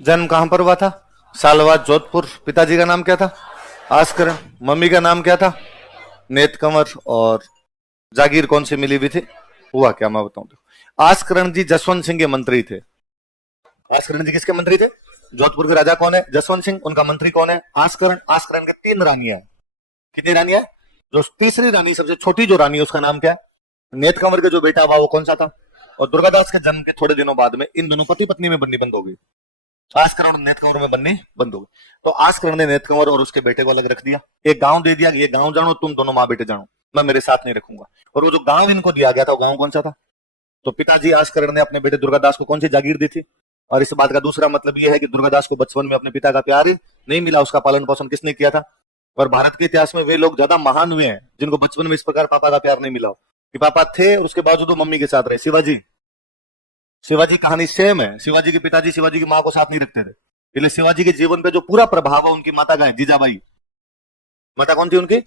जन्म कहां पर हुआ था? सालवाद, जोधपुर। पिताजी का नाम क्या था? आस्करण। मम्मी का नाम क्या था? नेतकंवर। और जागीर कौन से मिली हुई थी? हुआ क्या, मैं बताऊं तो आस्करण जी जसवंत सिंह के मंत्री थे। आस्करण जी किसके मंत्री थे? जोधपुर के राजा कौन है? जसवंत सिंह। उनका मंत्री कौन है? आस्करण। आस्करण के तीन रानियां हैं। कितनी रानियां? जो तीसरी रानी, सबसे छोटी जो रानी है, उसका नाम क्या है? नेतकंवर का जो बेटा हुआ वो कौन सा था? और दुर्गादास के जन्म के थोड़े दिनों बाद में इन दोनों पति पत्नी में बननी बंद हो गई। आस्करण और नेतकंवर में बननी बंद हो गई। तो आस्करण ने नेतकंवर और उसके बेटे को अलग रख दिया। एक गांव दे दिया कि ये गांव जानो, तुम दोनों माँ बेटे जानो, मैं मेरे साथ नहीं रखूंगा। और वो जो गांव इनको दिया गया था, वो गांव कौन सा था? तो पिताजी आस्करण ने अपने बेटे दुर्गादास को कौन सी जागीर दी थी? और इस बात का दूसरा मतलब यह है कि दुर्गादास को बचपन में अपने पिता का प्यार ही नहीं मिला, उसका पालन पोषण किसने किया था? और भारत के इतिहास में वे लोग ज्यादा महान हुए हैं जिनको बचपन में इस प्रकार पापा का प्यार नहीं मिला हो, कि पापा थे और उसके बावजूद वो मम्मी के साथ रहे। शिवाजी। शिवाजी कहानी सेम है। शिवाजी के पिताजी शिवाजी की मां को साथ नहीं रखते थे, इसलिए शिवाजी के जीवन पे जो पूरा प्रभाव है उनकी माता का है, जीजाबाई। माता कौन थी उनकी?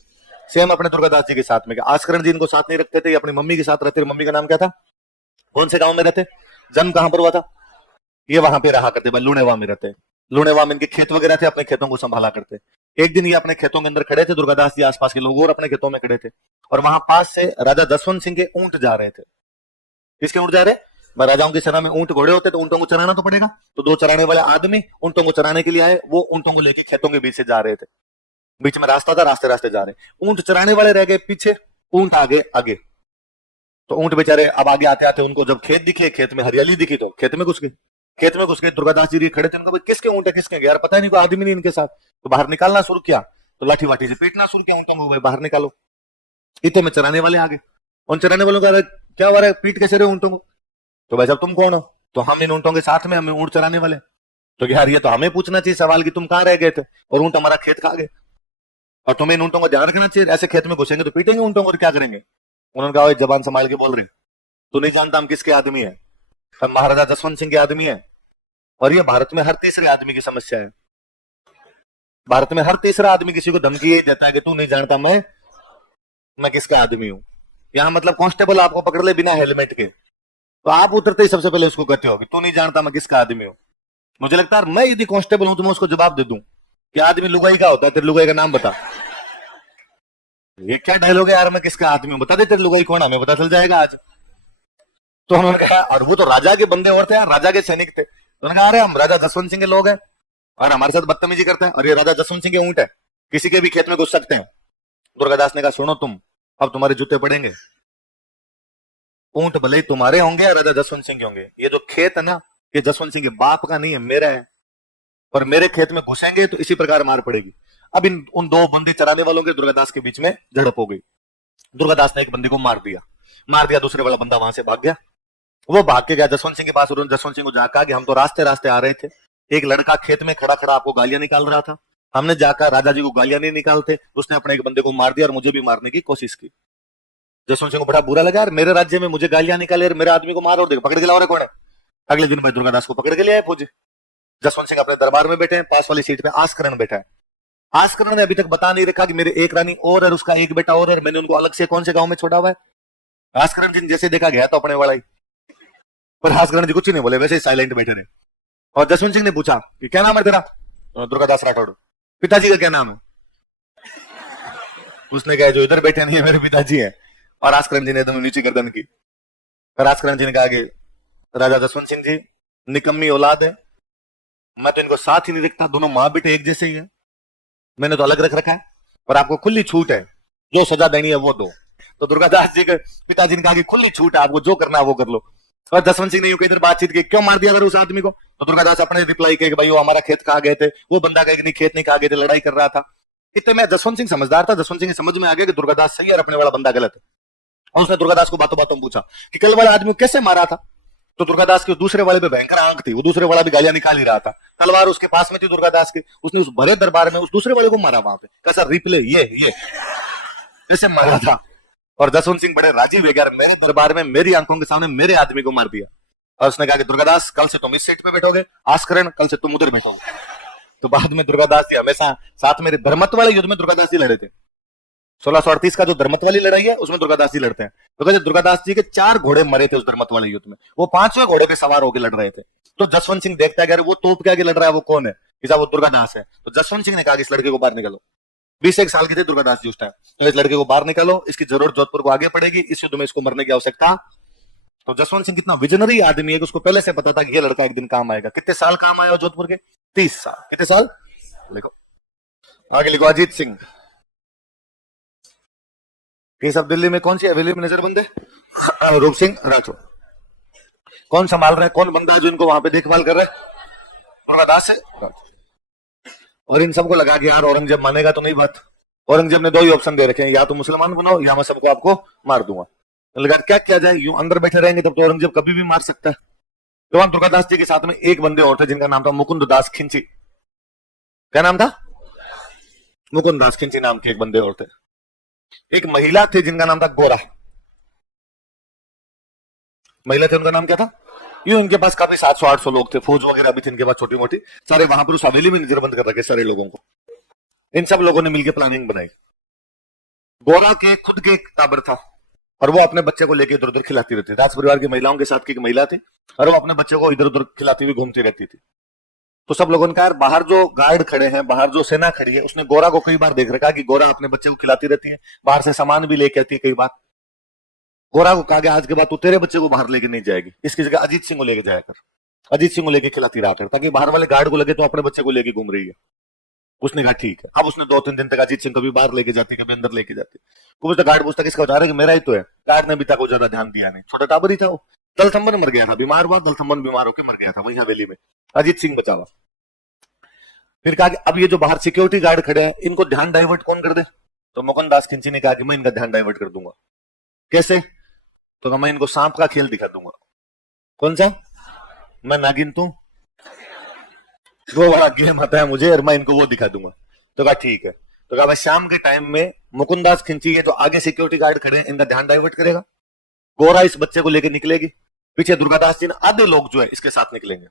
सेम अपने दुर्गादास जी के साथ में। आस्करण जी इनको साथ नहीं रखते थे, ये अपनी मम्मी के साथ रहते। मम्मी का नाम क्या था? कौन से गांव में रहते? जन्म कहां पर हुआ था? ये वहां पे रहा करते, लुणेवा में रहते। लुणेवा में इनके खेत वगैरह थे, अपने खेतों को संभाला करते। एक दिन ये अपने खेतों के अंदर खड़े थे, दुर्गादास जी आसपास के लोग और अपने खेतों में खड़े थे, और वहां पास से राजा जसवंत सिंह के ऊंट जा रहे थे। किसके ऊंट जा रहे? राजाओं की सेना में ऊंट घोड़े होते, तो ऊंटों को चराना तो पड़ेगा। तो दो चराने वाले आदमी ऊंटों को चराने के लिए आए, वो ऊंटों को लेके खेतों के बीच से जा रहे थे। बीच में रास्ता था, रास्ते रास्ते जा रहे। ऊंट चराने वाले रह गए पीछे, ऊंट आगे आगे। तो ऊंट बेचारे अब आगे आते आते उनको जब खेत दिखे, खेत में हरियाली दिखी, तो खेत में घुस गए। खेत में घुस गए, दुर्गादास जी खड़े थे, उनको भाई किसके ऊंट है, किसके यार पता नहीं, कोई आदमी नहीं इनके साथ। तो बाहर निकालना शुरू किया, तो लाठी वाठी से पीटना शुरू किया ऊंटों को, भाई बाहर निकालो। इतने में चराने वाले आगे। उन चराने वालों का क्या हो रहा है, पीट कैसे रहे ऊंटों को? तो भाई साहब तुम कौन हो? तो हम इन ऊंटों के साथ में, हमें ऊंट चराने वाले। तो यार ये तो हमें पूछना चाहिए सवाल कि तुम कहां रह गए थे और ऊंट हमारा खेत खा गए, और तुम्हें इन ऊंटों को ध्यान रखना चाहिए, ऐसे खेत में घुसेंगे तो पीटेंगे ऊंटों को और क्या करेंगे। उन्होंने कहा जबान संभाल के बोल रहे, तू नहीं जानता हम किसके आदमी है? हम महाराजा जसवंत सिंह के आदमी है। और ये भारत में हर तीसरे आदमी की समस्या है। भारत में हर तीसरा आदमी किसी को धमकी यही देता है कि तू नहीं जानता मैं किसका आदमी हूं। यहां मतलब कांस्टेबल आपको पकड़ ले बिना हेलमेट के, तो आप उतरते ही सबसे पहले उसको कहते हो कि तू नहीं जानता मैं किसका आदमी हूं। मुझे लगता है मैं यदि कांस्टेबल हूं तो मैं उसको जवाब दे दूं कि आदमी लुगाई का होता है, तेरे लुगाई का नाम बता। ये क्या डायलॉग है यार, मैं किसका आदमी हूं, बता दे तेरे लुगाई कौन, हमें पता चल जाएगा आज। तो उन्होंने कहा, और वो तो राजा के बंदे और थे यार, राजा के सैनिक थे। तो उन्होंने कहा अरे हम राजा जसवंत सिंह के लोग हैं और हमारे साथ बदतमीजी करते हैं, और ये राजा जसवंत सिंह के ऊंट है, किसी के भी खेत में घुस सकते हैं। दुर्गादास ने कहा सुनो तुम, अब तुम्हारे जूते पड़ेंगे। ऊंट भले ही तुम्हारे होंगे या राजा जसवंत सिंह के होंगे, ये जो खेत है ना, ये जसवंत सिंह के बाप का नहीं है, मेरा है। और मेरे खेत में घुसेंगे तो इसी प्रकार मार पड़ेगी। अब इन उन दो बंदी चराने वालों के दुर्गादास के बीच में झड़प हो गई। दुर्गादास ने एक बंदी को मार दिया। दूसरे वाला बंदा वहां से भाग गया। वो भाग के गया जसवंत सिंह के पास, उन्होंने जसवंत सिंह को जाकर कि हम तो रास्ते रास्ते आ रहे थे, एक लड़का खेत में खड़ा खड़ा आपको गालियां निकाल रहा था, हमने जाकर राजा जी को गालियां नहीं निकालते, उसने अपने एक बंदे को मार दिया और मुझे भी मारने की कोशिश की। जसवंत सिंह को बड़ा बुरा लगा, यार मेरे राज्य में मुझे गालियां निकाले, मेरे आदमी को मार और देख पकड़ के लाओ रे कौन है। अगले दिन भाई दुर्गादास को पकड़ के ले आए फौजी। जसवंत सिंह अपने दरबार में बैठे हैं, पास वाली सीट पे आस्करण बैठा है। आस्करण ने अभी तक बता नहीं रखा कि मेरे एक रानी और है, उसका एक बेटा और है, मैंने उनको अलग से कौन से गांव में छोड़ा हुआ है। आस्करण जी ने जैसे देखा गया तो अपने वाला ही, पर आस्करण जी कुछ नहीं बोले, वैसे ही साइलेंट बैठे रहे। और जसवंत सिंह ने पूछा कि क्या नाम है तेरा? दुर्गादास राठौड़। पिताजी का क्या नाम है? उसने कहा जो इधर बैठे नहीं है मेरे पिताजी है। और आस्करण जी ने एकदम नीचे गर्दन की। और आस्करण जी ने कहा कि राजा जसवंत सिंह जी निकम्मी औलाद है, मैं तो इनको साथ ही नहीं रखता, दोनों माँ बेटे एक जैसे ही है, मैंने तो अलग रख रखा है, और आपको खुली छूट है, जो सजा देनी है वो दो। तो दुर्गादास जी के पिताजी ने कहा कि खुली छूट है, आपको जो करना है वो कर लो। और जसवंत सिंह ने यूं इधर बातचीत की, क्यों मार दिया अगर उस आदमी को? तो दुर्गादास अपने रिप्लाई किया कि भाई वो हमारा खेत खा गए थे, वो बंदा कहे नहीं खेत नहीं खा गए थे, लड़ाई कर रहा था। इतने में जसवंत सिंह समझदार था, जसवंत सिंह समझ में आ गया कि दुर्गादास सही है और अपने वाला बंदा गलत है। और उसने दुर्गादास को बातों बातों पूछा कि कल वाला आदमी कैसे मारा था। तो दुर्गादास के दूसरे वाले पे भयंकर आंख थी, वो दूसरे वाला भी गालियां निकाल ही रहा था, तलवार उसके पास में थी दुर्गादास के, उसने उस भरे दरबार में उस दूसरे वाले को मारा वहां पे। कैसा रिप्ले, ये कैसे मारा था। और जसवंत सिंह बड़े राजी हुए, यार मेरे दरबार में मेरी आंखों के सामने मेरे आदमी को मार दिया। और उसने कहा कि दुर्गादास कल से तुम इस सीट पे बैठोगे, आस्करण कल से तुम उधर बैठोगे। तो बाद में दुर्गादास जी हमेशा साथ, मेरे धर्मत्व वाले युद्ध में दुर्गादास जी लड़े थे। 1638 का जो धर्मत वाली लड़ाई है उसमें दुर्गादास जी लड़ते हैं। तो कहते दुर्गादास जी के 4 घोड़े मरे थे उस धर्मत वाले युद्ध में, वो 5वें घोड़े पे सवार होकर लड़ रहे थे। तो जसवंत सिंह देखता है कि अरे वो तोप के आगे लड़ रहा है, वो कौन है? कि साहब वो दुर्गादास है। तो जसवंत सिंह ने कहा कि इस लड़के को बाहर निकालो। 21 साल के थे दुर्गादास जी उस टाइम। तो इस लड़के को बाहर निकालो, इसकी जरूरत जोधपुर को आगे पड़ेगी, इस युद्ध में इसको मरने की आवश्यकता। तो जसवंत सिंह कितना विजनरी आदमी है कि उसको पहले से पता था कि ये लड़का एक दिन काम आएगा। कितने साल काम आया जोधपुर के? 30 साल। कितने साल? लिखो आगे, लिखो अजीत सिंह। ये सब दिल्ली में कौन सी हवेली में नजरबंद है? रूप सिंह राठौर। कौन संभाल रहा है? कौन बंदा है जो इनको वहां पे देखभाल कर रहा है? दुर्गादास है। और इन सबको लगा कि यार औरंगजेब मानेगा तो नहीं बात। औरंगजेब ने 2 ही ऑप्शन दे रखे हैं, या तो मुसलमान बनाओ या मैं सबको आपको मार दूंगा। लगा क्या किया जाए, यूं अंदर बैठे रहेंगे तब तो औरंगजेब कभी भी मार सकता है। तो वहां दुर्गादास जी के साथ में एक बंदे और थे जिनका नाम था मुकुंद दास खिंची। क्या नाम था? मुकुंद दास खिंची नाम के एक बंदे और थे। एक महिला थी जिनका नाम था गोरा। महिला थे, उनका नाम क्या था? यूं इनके पास काफी 700-800 लोग थे, फौज वगैरह भी थी इनके पास छोटी मोटी, सारे वहां पर उस हवेली में नजरबंद कर रखे सारे लोगों को। इन सब लोगों ने मिलकर प्लानिंग बनाई। गोरा के खुद के एक टाबर था और वो अपने बच्चे को लेकर इधर उधर खिलाती रहती थी। राज परिवार की महिलाओं के साथ की एक महिला थी और वो अपने बच्चे को इधर उधर खिलाती हुई घूमती रहती थी। तो सब लोगों ने कहा यार बाहर जो गार्ड खड़े हैं, बाहर जो सेना खड़ी है, उसने गोरा को कई बार देख रखा कि गोरा अपने बच्चे को खिलाती रहती है, बाहर से सामान भी लेके आती है कई बार। गोरा को कहा गया आज के बाद तू तेरे बच्चे को बाहर लेके नहीं जाएगी, इसकी जगह अजीत सिंह को लेके जाया कर, अजीत सिंह को लेके खिलाती रहा कर, ताकि बाहर वाले गार्ड को लगे तो अपने बच्चे को लेके घूम रही है। उसने कहा ठीक है। अब उसने 2-3 दिन तक अजीत सिंह कभी बाहर लेके जाती, कभी अंदर लेके जाती। तो गार्ड पूछता किसका बचा रहा है? मेरा ही तो है। गार्ड ने अभी तक ज्यादा ध्यान दिया नहीं, छोटा टाबर ही था वो। दलथम्बन मर गया था, बीमार हुआ, दलथम्बन बीमार होकर मर गया था वही हवेली में। अजीत सिंह बचा हुआ। फिर कहा कि अब ये जो बाहर सिक्योरिटी गार्ड खड़े हैं इनको ध्यान डाइवर्ट कौन कर दे? तो मुकुंद दास खिंची ने कहा कि मैं इनका ध्यान डाइवर्ट कर दूंगा। कैसे? तो मैं इनको सांप का खेल दिखा दूंगा। कौन सा? मैं नागिन तू, वो बड़ा गेम आता है मुझे और मैं इनको वो दिखा दूंगा। तो कहा ठीक है। तो कहा भाई शाम के टाइम में मुकुंद दास खिंची ये जो आगे सिक्योरिटी गार्ड खड़े हैं इनका ध्यान डाइवर्ट करेगा, गोरा इस बच्चे को लेकर निकलेगी, पीछे दुर्गादास जी ने आधे लोग जो है इसके साथ निकलेंगे,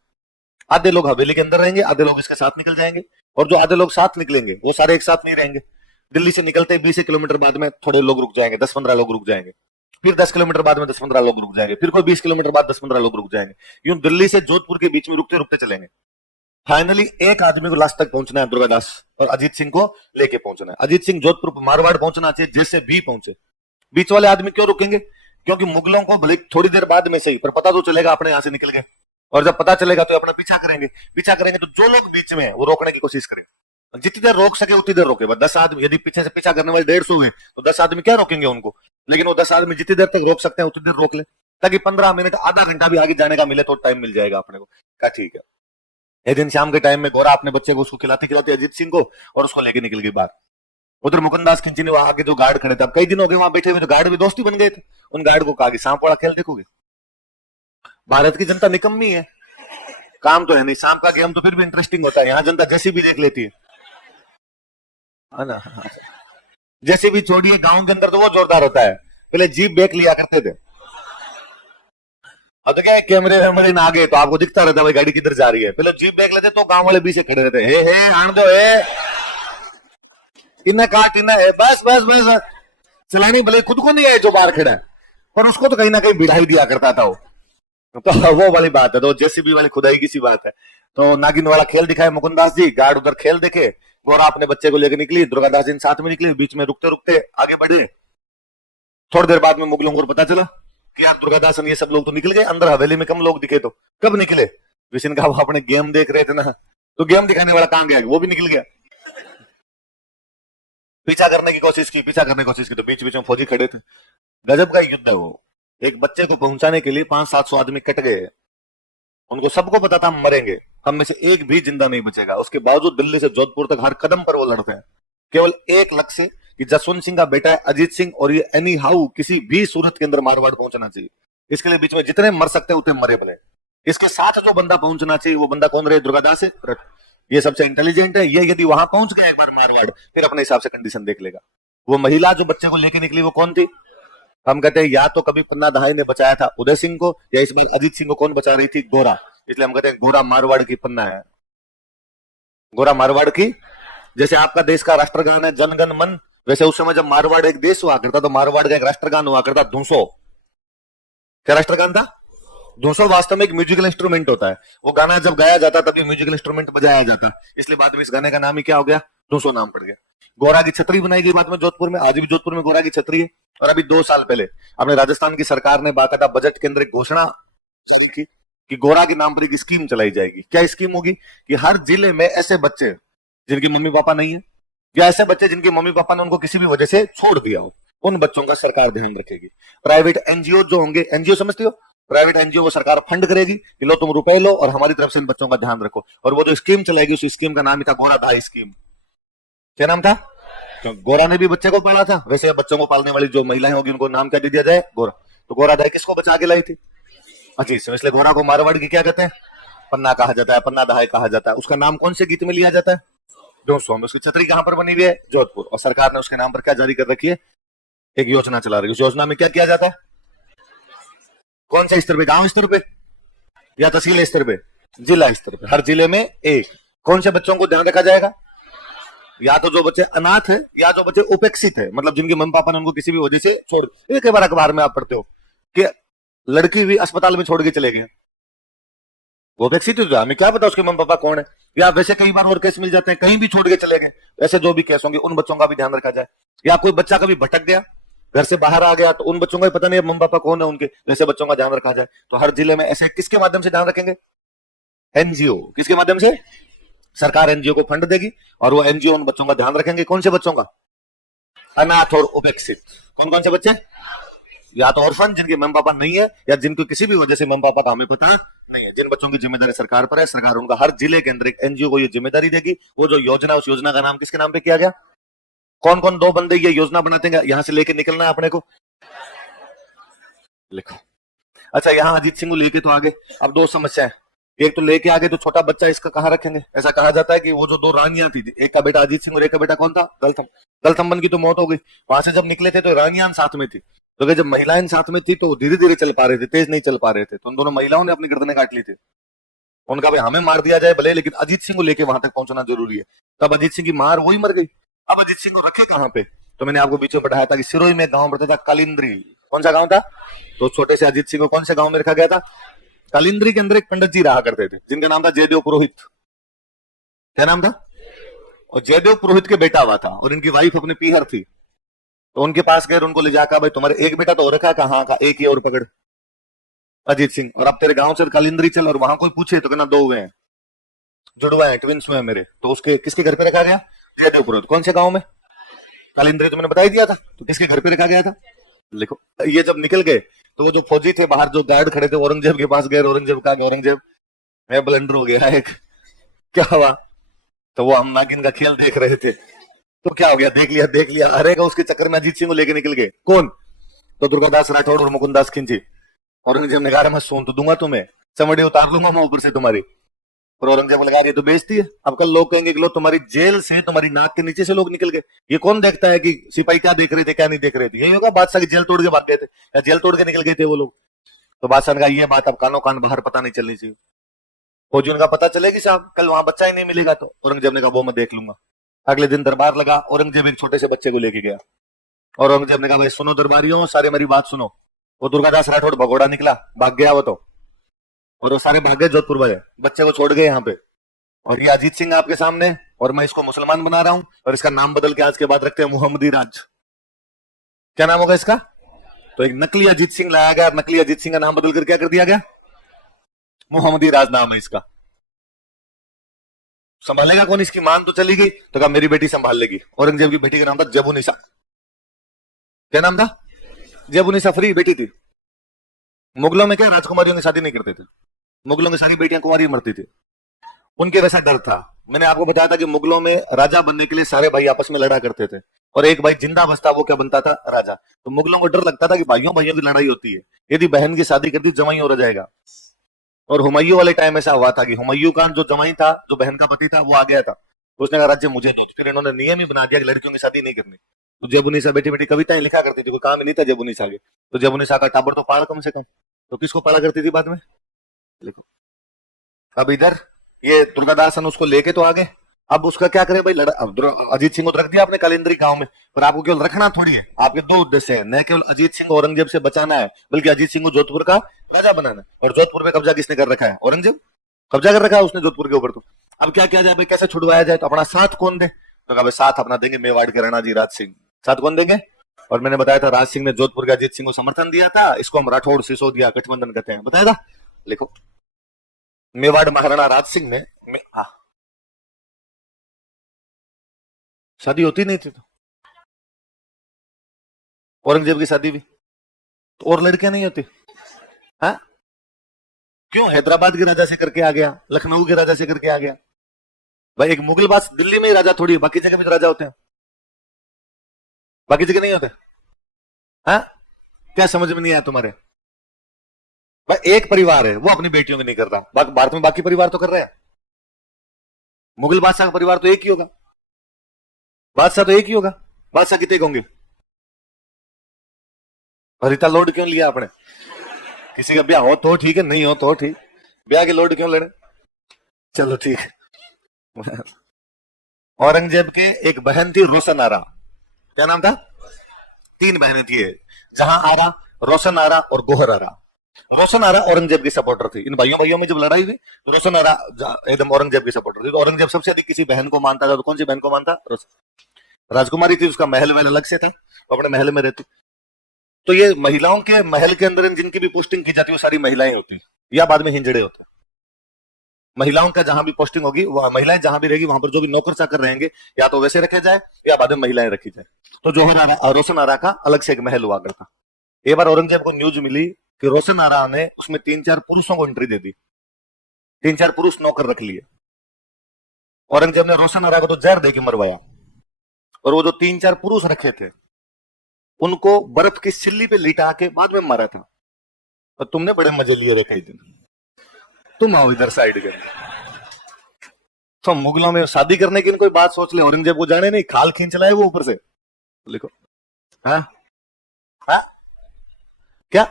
आधे लोग हवेली के अंदर रहेंगे, आधे लोग इसके साथ निकल जाएंगे। और जो आधे लोग साथ निकलेंगे वो सारे एक साथ नहीं रहेंगे। दिल्ली से निकलते 20 किलोमीटर बाद में थोड़े लोग रुक जाएंगे, 10-15 लोग रुक जाएंगे, फिर 10 किलोमीटर बाद में 10-15 लोग रुक जाएंगे, फिर कोई 20 किलोमीटर बाद 10-15 लोग रुक जाएंगे। यूं दिल्ली से जोधपुर के बीच में रुकते रुकते चलेंगे। फाइनली एक आदमी को लास्ट तक पहुंचना है, दुर्गादास और अजीत सिंह को लेके पहुंचना है। अजीत सिंह जोधपुर मारवाड़ पहुंचना चाहिए जैसे भी पहुंचे। बीच वाले आदमी क्यों रुकेंगे? क्योंकि मुगलों को भले थोड़ी देर बाद में सही पर पता तो चलेगा अपने यहां से निकल गए, और जब पता चलेगा तो अपना पीछा करेंगे। पीछा करेंगे तो जो लोग बीच में है वो रोकने की कोशिश करें, जितनी देर रोक सके उतनी देर रोके। 10 आदमी यदि पीछे से पीछा करने वाले 150 हुए तो 10 आदमी क्या रोकेंगे उनको, लेकिन वो 10 आदमी जितनी देर तक रोक सकते हैं उतनी देर रोक ले, ताकि 15 मिनट आधा घंटा भी आगे जाने का मिले तो टाइम मिल जाएगा अपने को। कहा ठीक है। एक दिन शाम के टाइम में गोरा अपने बच्चे को उसको खिलाते खिलाते अजीत सिंह को और उसको लेके निकल गई बाहर। उधर मुकुंदास खिंची ने वहां आगे जो गार्ड खड़े थे, अब कई दिन हो गए वहां बैठे हुए, तो गार्ड भी दोस्ती बन गए थे। उन गार्ड को कहा कि सांप वाला खेल देखोगे? भारत की जनता निकम्मी है, काम तो है नहीं, सांप का गेम तो फिर भी इंटरेस्टिंग होता है, यहाँ जनता जैसी भी देख लेती है ना। जैसे भी छोड़िए, गांव के अंदर तो वो जोरदार होता है। पहले जीप बेक लिया करते थे, अब तो क्या है कैमरे वैमरे ना आ गए तो आपको दिखता रहता है भाई गाड़ी किधर जा रही है। पहले जीप देख लेते तो गांव वाले बीच से खड़े रहते, हे आन दो, इन्हें काट, इन्हें है, बस बस बस चलानी भले खुद को नहीं आए जो बाहर खड़ा है, पर उसको तो कहीं ना कहीं बिठाई दिया करता था वो। तो वो वाली बात है, तो जेसीबी वाली खुदाई की सी बात है। तो नागिन वाला खेल दिखाए मुकुंदास जी, गार्ड उधर खेल देखे, गोरा अपने बच्चे को लेकर निकली, दुर्गादास जी साथ में निकली, बीच में रुकते रुकते आगे बढ़े। थोड़ी देर बाद में मुगलों को पता चला कि यार दुर्गादास ये सब लोग तो निकल गए, अंदर हवेली में कम लोग दिखे। तो कब निकले? विशन का वो अपने गेम देख रहे थे ना, तो गेम दिखाने वाला कहां गया? वो भी निकल गया। पीछा करने की कोशिश की, पीछा करने की कोशिश की तो बीच बीच में फौजी खड़े थे। गजब का युद्ध है वो। एक बच्चे को पहुंचाने के लिए 500-700 आदमी कट गए। उनको सबको पता था हम मरेंगे, हम में से एक भी जिंदा नहीं बचेगा। उसके बावजूद दिल्ली से जोधपुर तक हर कदम पर वो लड़ते हैं, केवल एक लक्ष्य से कि जसवंत सिंह का बेटा है अजीत सिंह, और ये एनी हाउ किसी भी सूरत के अंदर मारवाड़ पहुंचना चाहिए। इसके लिए बीच में जितने मर सकते हैं उतने मरे पड़े। इसके साथ जो बंदा पहुंचना चाहिए वो बंदा कौन रहे? दुर्गादास है। ये सबसे इंटेलिजेंट है, ये यदि वहां पहुंच गया एक बार मारवाड़, फिर अपने हिसाब से कंडीशन देख लेगा। वो महिला जो बच्चे को लेके निकली वो कौन थी? हम कहते हैं या तो कभी पन्ना दहाई ने बचाया था उदय सिंह को, या इस बार अजीत सिंह को कौन बचा रही थी? गोरा। इसलिए हम कहते हैं गोरा मारवाड़ की पन्ना है, गोरा मारवाड़ की। जैसे आपका देश का राष्ट्रगान है जन गण मन, वैसे उस समय जब मारवाड़ एक देश हुआ करता तो मारवाड़ का एक राष्ट्रगान हुआ करता, धूसो। क्या राष्ट्रगान था? धूसो वास्तव में एक म्यूजिकल इंस्ट्रूमेंट होता है। वो गाना जब गाया जाता तभी म्यूजिकल इंस्ट्रूमेंट बजाया जाता, इसलिए बाद में इस गाने का नाम ही क्या हो गया? धूसो नाम पड़ गया। गोरा की छतरी बनाई गई बाद में जोधपुर में, आज भी जोधपुर में गोरा की छतरी है। और अभी 2 साल पहले अपने राजस्थान की सरकार ने बाकायदा बजट के अंदर एक घोषणा जारी की कि गोरा के नाम पर एक स्कीम चलाई जाएगी। क्या स्कीम होगी? कि हर जिले में ऐसे बच्चे जिनके मम्मी पापा नहीं है, या ऐसे बच्चे जिनके मम्मी पापा ने उनको किसी भी वजह से छोड़ दिया हो, उन बच्चों का सरकार ध्यान रखेगी। प्राइवेट एनजीओ जो होंगे, एनजीओ समझते हो, प्राइवेट एनजीओ वो सरकार फंड करेगी कि लो तुम रुपए लो और हमारी तरफ से इन बच्चों का ध्यान रखो। और वो जो स्कीम चलाएगी उस स्कीम का नाम ही था गोरा धाई स्कीम। क्या नाम था? तो गोरा ने भी बच्चे को पाला था, वैसे बच्चों को पालने वाली जो महिलाएं होगी उनको नाम क्या दे दिया जाए? गोरा। तो गोरा धाई किसको बचा के लाई थी? अजीत सिंह। इसलिए गोरा को मारवाड़ की क्या कहते हैं? पन्ना कहा जाता है, पन्ना दहाई कहा जाता है। उसका नाम कौन से गीत में लिया जाता है? जोशो में। उसकी छतरी कहां पर बनी हुई है? जोधपुर। और सरकार ने उसके नाम पर क्या जारी कर रखी है? एक योजना चला रही है। उस योजना में क्या किया जाता है? कौन से स्तर पे? गांव स्तर पे या तहसील स्तर पे? जिला स्तर पे। हर जिले में एक। कौन से बच्चों को ध्यान रखा जाएगा? या तो जो बच्चे अनाथ है या जो बच्चे उपेक्षित है, मतलब जिनके मम्मी पापा ने उनको किसी भी वजह से छोड़। एक बार अखबार में आप पढ़ते हो कि लड़की भी अस्पताल में छोड़ के चले गए, वो उपेक्षित है, हमें क्या पता उसके मम्मी पापा कौन है। या वैसे कई बार और केस मिल जाते हैं, कहीं भी छोड़ के चले गए। ऐसे जो भी केस होंगे उन बच्चों का भी ध्यान रखा जाए। या कोई बच्चा कभी भटक गया, घर से बाहर आ गया, तो उन बच्चों का भी पता नहीं मम्मी पापा कौन है उनके, ऐसे बच्चों का ध्यान रखा जाए। तो हर जिले में ऐसे किसके माध्यम से ध्यान रखेंगे? एनजीओ। किसके माध्यम से? सरकार एनजीओ को फंड देगी और वो एनजीओ उन बच्चों का ध्यान रखेंगे। कौन से बच्चों का? अनाथ और उपेक्षित। कौन कौन से बच्चे? या तो ऑर्फन जिनके मम्मी पापा नहीं है, या जिनको किसी भी वजह से मम्मी पापा का हमें पता नहीं है। जिन बच्चों की जिम्मेदारी सरकार पर है, सरकार उनका हर जिले के अंदर एक एनजीओ को ये जिम्मेदारी देगी। वो जो योजना, उस योजना का नाम किसके नाम पे किया गया? कौन कौन 2 बंदे ये योजना बनाते हैं? यहां से लेके निकलना है अपने को, लिखो। अच्छा, यहां अजीत सिंह को लेके तो आगे। अब 2 समस्या है। एक तो लेके आगे तो छोटा बच्चा इसका कहां रखेंगे? ऐसा कहा जाता है कि वो जो 2 रानियां थी, एक का बेटा अजीत सिंह और एक का बेटा कौन था? दलथम। दलथम्बन की तो मौत हो गई। वहां से जब निकले थे तो रानियां साथ में थी, तो जब महिलाएं साथ में थी तो धीरे धीरे चल पा रहे थे, तेज नहीं चल पा रहे थे, तो उन दोनों महिलाओं ने अपनी गर्दनें काट ली थी। उनका भाई हमें मार दिया जाए भले, लेकिन अजीत सिंह को लेके वहां तक पहुंचना जरूरी है। तब अजीत सिंह की मार वही मर गई। अब अजीत सिंह को रखे कहां पे? तो मैंने आपको बीच में पढ़ाया था कि सिरोही में गांव पड़ता था कालिंद्री। कौन सा गांव था? तो छोटे से अजीत सिंह को कौन से गांव में रखा गया था? कालिंद्री के अंदर एक पंडित जी रहा करते थे जिनका नाम था जयदेव पुरोहित। क्या नाम था? और जयदेव पुरोहित के बेटा हुआ था और इनकी वाइफ अपनी पीहर थी। तो उनके पास गए, उनको ले जाकर, भाई तुम्हारे एक बेटा तो हो रखा, कहाँ का? एक ही और पकड़, अजीत सिंह। और अब तेरे गांव से कालिंद्री चल, और वहां कोई पूछे तो कहना 2 हुए हैं, जुड़वा है, ट्विंस हुए हैं मेरे। तो उसके किसके घर पे रखा गया? जयदेव पुरोहित। कौन से गांव में? कालिंद्री तो मैंने बता ही दिया था। तो किसके घर पे रखा गया था? लिखो। ये जब निकल गए तो वो जो फौजी थे बाहर, जो गार्ड खड़े थे, औरंगजेब के पास गए। औरंगजेब कहा, औरंगजेब मैं ब्लंडर हो गया एक। क्या हुआ? तो वो हम नागिन का खेल देख रहे थे। तो क्या हो गया? देख लिया देख लिया। अरे का उसके चक्कर में अजीत सिंह को लेके निकल गए। कौन? तो दुर्गादास राठौड़ और मुकुंदास खिंची। औरंगजेब ने कहा मैं सोन तो दूंगा तुम्हें, चमड़ी उतार दूंगा मैं ऊपर से तुम्हारी। और औरंगजेब ने कहा ये तो बेइज्जती है। अब कल लोग कहेंगे कि लो तुम्हारी जेल से, तुम्हारी नाक के नीचे से लोग निकल गए। ये कौन देखता है कि सिपाही क्या देख रहे थे क्या नहीं देख रहे थे? यही होगा बादशाह की जेल तोड़ के भाग गए थे, या जेल तोड़ के निकल गए थे वो लोग। तो बादशाह ने कहा ये बात अब कानों कान बाहर पता नहीं चलनी चाहिए। फौजियों का पता चलेगी साहब, कल वहां बच्चा ही नहीं मिलेगा। तो औरंगजेब ने कहा वो मैं देख लूंगा। अगले दिन दरबार लगा। औरंगजेब एक छोटे से बच्चे को लेके गया। और औरंगजेब ने कहा भाई सुनो दरबारियों, सारे मेरी बात सुनो। वो दुर्गादास राठौड़ भगोड़ा निकला, भाग गया वो तो। और वो सारे भाग गए जोधपुर में, बच्चे को छोड़ गए यहाँ पे। और ये अजीत सिंह आपके सामने, और मैं इसको मुसलमान बना रहा हूं, और इसका नाम बदल के आज के बाद रखते हैं मोहम्मदी राज। क्या नाम होगा इसका? तो एक नकली अजीत सिंह लाया गया, नकली अजीत सिंह का नाम बदल कर क्या कर दिया गया? मोहम्मदी राज नाम है इसका। संभालेगा कौन? इसकी मान तो चली गई, तो कहा मेरी बेटी संभाल लेगी। औरंगजेब की बेटी का नाम था जबुनिसा। क्या नाम था? जबुनिसा फ्री बेटी थी। मुगलों में क्या राजकुमारियों की शादी नहीं करते थे, मुगलों की सारी बेटियां कुंवारी मरती थी। उनके वैसा डर था। मैंने आपको बताया था कि मुगलों में राजा बनने के लिए सारे भाई आपस में लड़ा करते थे, और एक भाई जिंदा बचता वो क्या बनता था? राजा। तो मुगलों को डर लगता था कि भाइयों भाइयों की लड़ाई होती है, यदि बहन की शादी कर दी जमाई हो जाएगा। और हुमायूं वाले टाइम ऐसा हुआ था कि हुमायूं का जो जमाई था, जो बहन का पति था, वो आ गया था। उसने कहा राज्य मुझे दो। फिर इन्होंने नियम ही बना दिया कि लड़कियों की शादी नहीं करनी। तो जबुनिसा बेटी बेटी कविताएं लिखा करती थी, कोई काम ही नहीं था जबुनिसा के। तो जबुनिसा का टाबर तो पाला कम से कम। तो किसको पाला करती थी बाद में? लिखो। अब इधर ये दुर्गादास उसको लेके तो आ गए, अब उसका क्या करे भाई, अजीत सिंह को तो रख दिया आपने कालिंद्री गांव में, पर आपको केवल रखना थोड़ी है, आपके दो उद्देश्य है, न केवल अजीत सिंह को औरंगजेब से बचाना है, बल्कि अजीत सिंह को जोधपुर का राजा बनाना है। और जोधपुर में कब्जा किसने कर रखा है, औरंगजेब कब्जा कर रखा है उसने जोधपुर के ऊपर। तो अब क्या किया जाए भाई, कैसे छुड़वाया जाए, तो अपना साथ कौन दे, तो कहा साथ अपना देंगे मेवाड़ के राणा जी राज सिंह। साथ कौन देंगे, और मैंने बताया था राज सिंह ने जोधपुर के अजीत सिंह को समर्थन दिया था, इसको हम राठौड़ सिसोदिया गठबंधन कहते हैं, बताया था। लिखो, मेवाड़ महाराणा राज सिंह ने शादी होती नहीं थी तो औरंगजेब की शादी भी, तो और लड़कियां नहीं होती, हाँ क्यों, हैदराबाद के राजा से करके आ गया, लखनऊ के राजा से करके आ गया भाई। एक मुगल बात दिल्ली में ही राजा थोड़ी, बाकी जगह भी तो राजा होते हैं, बाकी जगह नहीं होते, हाँ क्या समझ में नहीं आया तुम्हारे भाई, एक परिवार है वो अपनी बेटियों की नहीं करता, भारत में बाकी परिवार तो कर रहे हैं। मुगल बादशाह का परिवार तो एक ही होगा, बादशाह तो एक ही होगा, बादशाह कितने होंगे, हरिता लोड क्यों लिया आपने, किसी का ब्याह हो तो ठीक है, नहीं हो तो ठीक, ब्याह के लोड क्यों लेने, चलो ठीक है। औरंगजेब के एक बहन थी रोशन आरा, क्या नाम था, तीन बहनें थी, जहां आरा, रोशन आरा और गोहर आरा। रोशन आरा औरंगजेब की सपोर्टर थी, इन भाइयों भाइयों में जब लड़ाई हुई तो रोशन आरा एकदम औरंगजेब की सपोर्टर थी। तो औरंगजेब सबसे अधिक किसी बहन को मानता था, तो कौन सी बहन को मानता, राजकुमारी थी, उसका महल वहल अलग से था, वो अपने महल में रहती। तो ये महिलाओं के महल के अंदर जिनकी भी पोस्टिंग की जाती है वो सारी महिलाएं होती, या बाद में हिंजड़े होते। महिलाओं का जहां भी पोस्टिंग होगी, वह महिलाएं जहां भी रहेगी वहां पर जो भी नौकर चाकर रहेंगे या तो वैसे रखे जाए या बाद में महिलाएं रखी जाए। तो जोहर आरा, रोशन आरा का अलग से एक महल हुआ करता। एक बार औरंगजेब को न्यूज मिली कि रोशन आरा ने उसमें 3-4 पुरुषों को एंट्री दे दी, 3-4 पुरुष नौकर रख लिए। औरंगजेब ने रोशन आरा को तो जहर दे के मरवाया, और वो जो 3-4 पुरुष रखे थे उनको बर्फ की सिल्ली पे लिटा के बाद में मारा था। और तुमने बड़े मजे लिए रे कई दिन, तुम आओ इधर साइड के, तो मुगलों में शादी करने की कोई बात सोच ले, औरंगजेब को जाने नहीं, खाल खींच लाए वो ऊपर से। लिखो, हाँ हाँ क्या,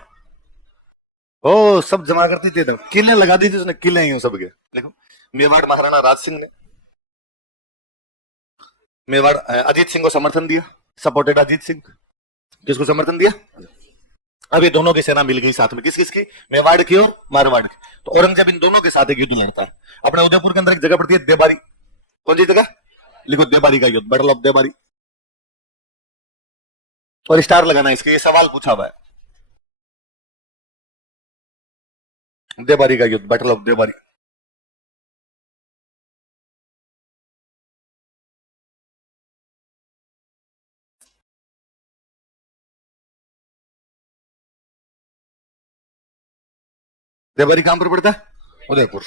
ओ सब जमा करती थी, तो किले लगा दी थी उसने, किले ही सबके। देखो, मेवाड़ महाराणा राज सिंह ने मेवाड़ अजीत सिंह को समर्थन दिया, सपोर्टेड अजीत सिंह, किसको समर्थन दिया, अब ये दोनों की सेना मिल गई साथ में, किस किस की, मेवाड़ की और मारवाड़ की। तो औरंगजेब इन दोनों के साथ एक युद्ध लड़ता है। अपने उदयपुर के अंदर एक जगह पड़ती है देबारी, कौन सी जगह, लिखो देबारी का युद्ध, बैटल ऑफ देबारी, और स्टार लगाना इसके, ये सवाल पूछा हुआ है, देबारी का युद्ध, बैटल ऑफ देबारी। देबारी कहां पर पड़ता है, उदयपुर,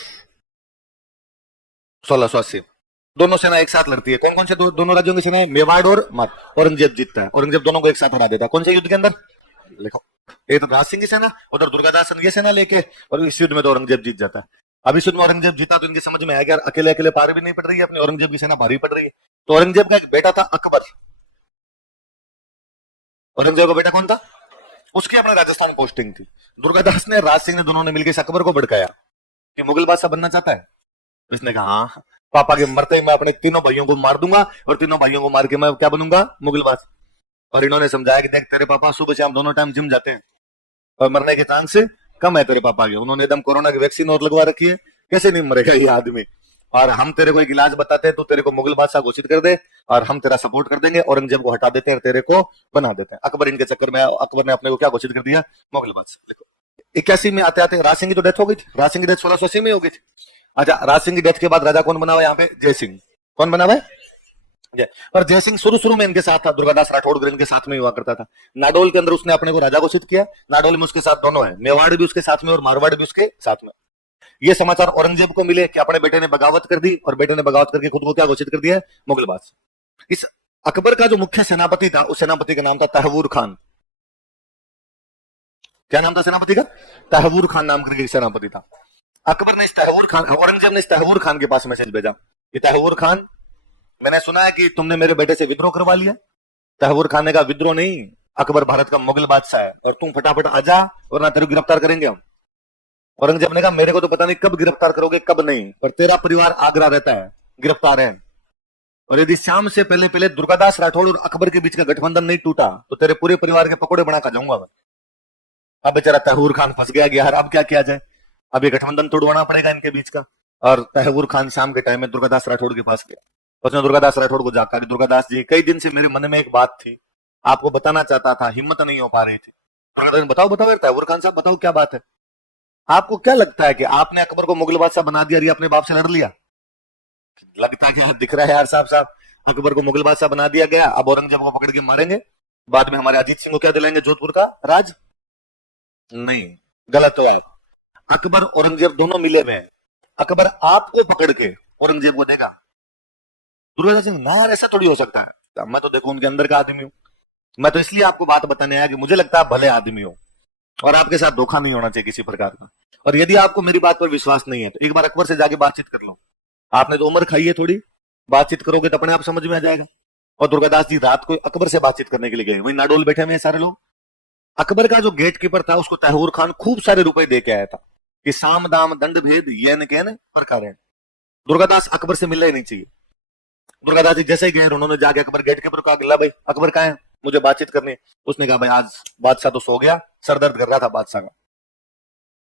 1680। दोनों सेना एक साथ लड़ती है, कौन कौन से दोनों राज्यों की सेना है, मेवाड़ और मार। औरंगजेब जीतता है, औरंगजेब दोनों को एक साथ हरा देता है, कौन से युद्ध के अंदर, लिखो, एक तो राज सिंह की सेना, उधर दुर्गादास की सेना लेके, और इस युद्ध में तो औरंगजेब जीत जाता है। अब इस युद्ध में औरंगजेब जीता तो इनके समझ में आया कि यार अकेले अकेले पार भी नहीं पड़ रही है अपनी, औरंगजेब की सेना भारी पड़ रही है। तो औरंगजेब का एक बेटा था अकबर, औरंगजेब का बेटा कौन था, उसकी अपने राजस्थान पोस्टिंग थी। दुर्गादास ने, राज सिंह ने, दोनों ने मिलकर अकबर को भड़काया कि मुगल बादशाह बनना चाहता है। इसने कहा हाँ, पापा के मरते ही मैं अपने तीनों भाइयों को मार दूंगा, और तीनों भाइयों को मार के मैं क्या बनूंगा, मुगल बादशाह। और इन्होंने समझाया कि देख तेरे पापा सुबह शाम दोनों टाइम जिम जाते हैं और मरने के चांस कम है तेरे पापा के, उन्होंने एकदम कोरोना की वैक्सीन और लगवा रखी है, कैसे नहीं मरेगा ये आदमी। और हम तेरे को एक इलाज बताते हैं, तो तेरे को मुगल बादशाह घोषित कर दे और हम तेरा सपोर्ट कर देंगे, औरंगजेब को हटा देते हैं, तेरे को बना देते हैं। अकबर इनके चक्कर में, अकबर ने अपने को क्या घोषित कर दिया, मुगल बादशाह। देखो 81 में आते आते राज सिंह की तो डेथ हो गई थी, राज सिंह की डेथ 1680 में हो गई थी। अच्छा, राज सिंह की डेथ के बाद राजा कौन बना हुआ यहाँ पे, जय सिंह, कौन बना हुआ है, पर जय सिंह शुरू में इनके साथ था, दुर्गादास राठौड़ इनके साथ में हुआ करता था। नाडोल के अंदर उसने अपने को राजा घोषित किया, नाडोल में उसके साथ दोनों है, मेवाड़ भी उसके साथ में और मारवाड़ भी उसके साथ में। ये समाचार औरंगजेब को मिले कि अपने बेटे ने बगावत कर दी, और बेटे ने बगावत करके खुद को क्या घोषित कर दिया, मुगल बादशाह। इस अकबर का जो मुख्य सेनापति था, उस सेनापति का नाम था तहवूर खान। क्या नाम था सेनापति का, तहवूर खान नाम करके सेनापति था। अकबर ने इस तहवूर खान, औरंगजेब ने इस तहवूर खान के पास मैसेज भेजा कि तहवूर खान, मैंने सुना है कि तुमने मेरे बेटे से विद्रोह करवा लिया। तहवूर खान ने कहा विद्रोह नहीं, अकबर भारत का मुगल बादशाह है और तुम फटाफट आजा वरना तेरे को गिरफ्तार करेंगे हम। औरंगजेब ने कहा मेरे को तो पता नहीं कब गिरफ्तार करोगे कब नहीं, पर तेरा परिवार आगरा रहता है, गिरफ्तार है, और यदि शाम से पहले पहले दुर्गादास राठौड़ और अकबर के बीच का गठबंधन नहीं टूटा तो तेरे पूरे परिवार के पकोड़े बना कर जाऊंगा मैं। अब बेचारा तहूर खान फंस गया कि यार अब क्या किया जाए, अब ये गठबंधन तोड़वाना पड़ेगा इनके बीच का। और तहूर खान शाम के टाइम में दुर्गादास राठौड़ के पास गया, उसने दुर्गादास राठौड़ को जाकर, दुर्गादास जी कई दिन से मेरे मन में एक बात थी, आपको बताना चाहता था, हिम्मत नहीं हो पा रही थी। बताओ बताओ यार तहूर खान साहब, बताओ क्या बात है। आपको क्या लगता है कि आपने अकबर को मुगल बादशाह बना दिया और ये अपने बाप से लड़ लिया? लगता है कि दिख रहा है यार साहब साहब, अकबर को मुगल बादशाह बना दिया गया, अब औरंगजेब को पकड़ के मारेंगे, बाद में हमारे अजीत सिंह को क्या दिलाएंगे, जोधपुर का राज। नहीं, गलत हो आप। अकबर औरंगजेब दोनों मिले हुए हैं, अकबर आपको पकड़ के औरंगजेब को देगा। दुर्गादास सिंह ना यार ऐसा थोड़ी हो सकता है, मैं तो देखो उनके अंदर का आदमी हूं, मैं तो इसलिए आपको बात बताने आया कि मुझे लगता है भले आदमी हो और आपके साथ धोखा नहीं होना चाहिए किसी प्रकार का। और यदि आपको मेरी बात पर विश्वास नहीं है तो एक बार अकबर से जाके बातचीत कर लो, आपने तो उम्र खाई है थोड़ी, बातचीत करोगे तो अपने आप समझ में आ जाएगा। और दुर्गादास जी रात को अकबर से बातचीत करने के लिए गए, वही नाडोल बैठे हुए सारे लोग। अकबर का जो गेट कीपर था उसको तैमूर खान खूब सारे रुपए दे के आया था कि साम दाम दंड भेद येन कहन प्रकार। दुर्गादास अकबर से मिलना ही नहीं चाहिए। दुर्गादास जी जैसे ही गए उन्होंने जाके अकबर गेट कीपर को कहा, भाई अकबर कहाँ है, मुझे बातचीत करनी है। उसने कहा भाई आज बादशाह तो सो गया, सर दर्द कर रहा था बादशाह का।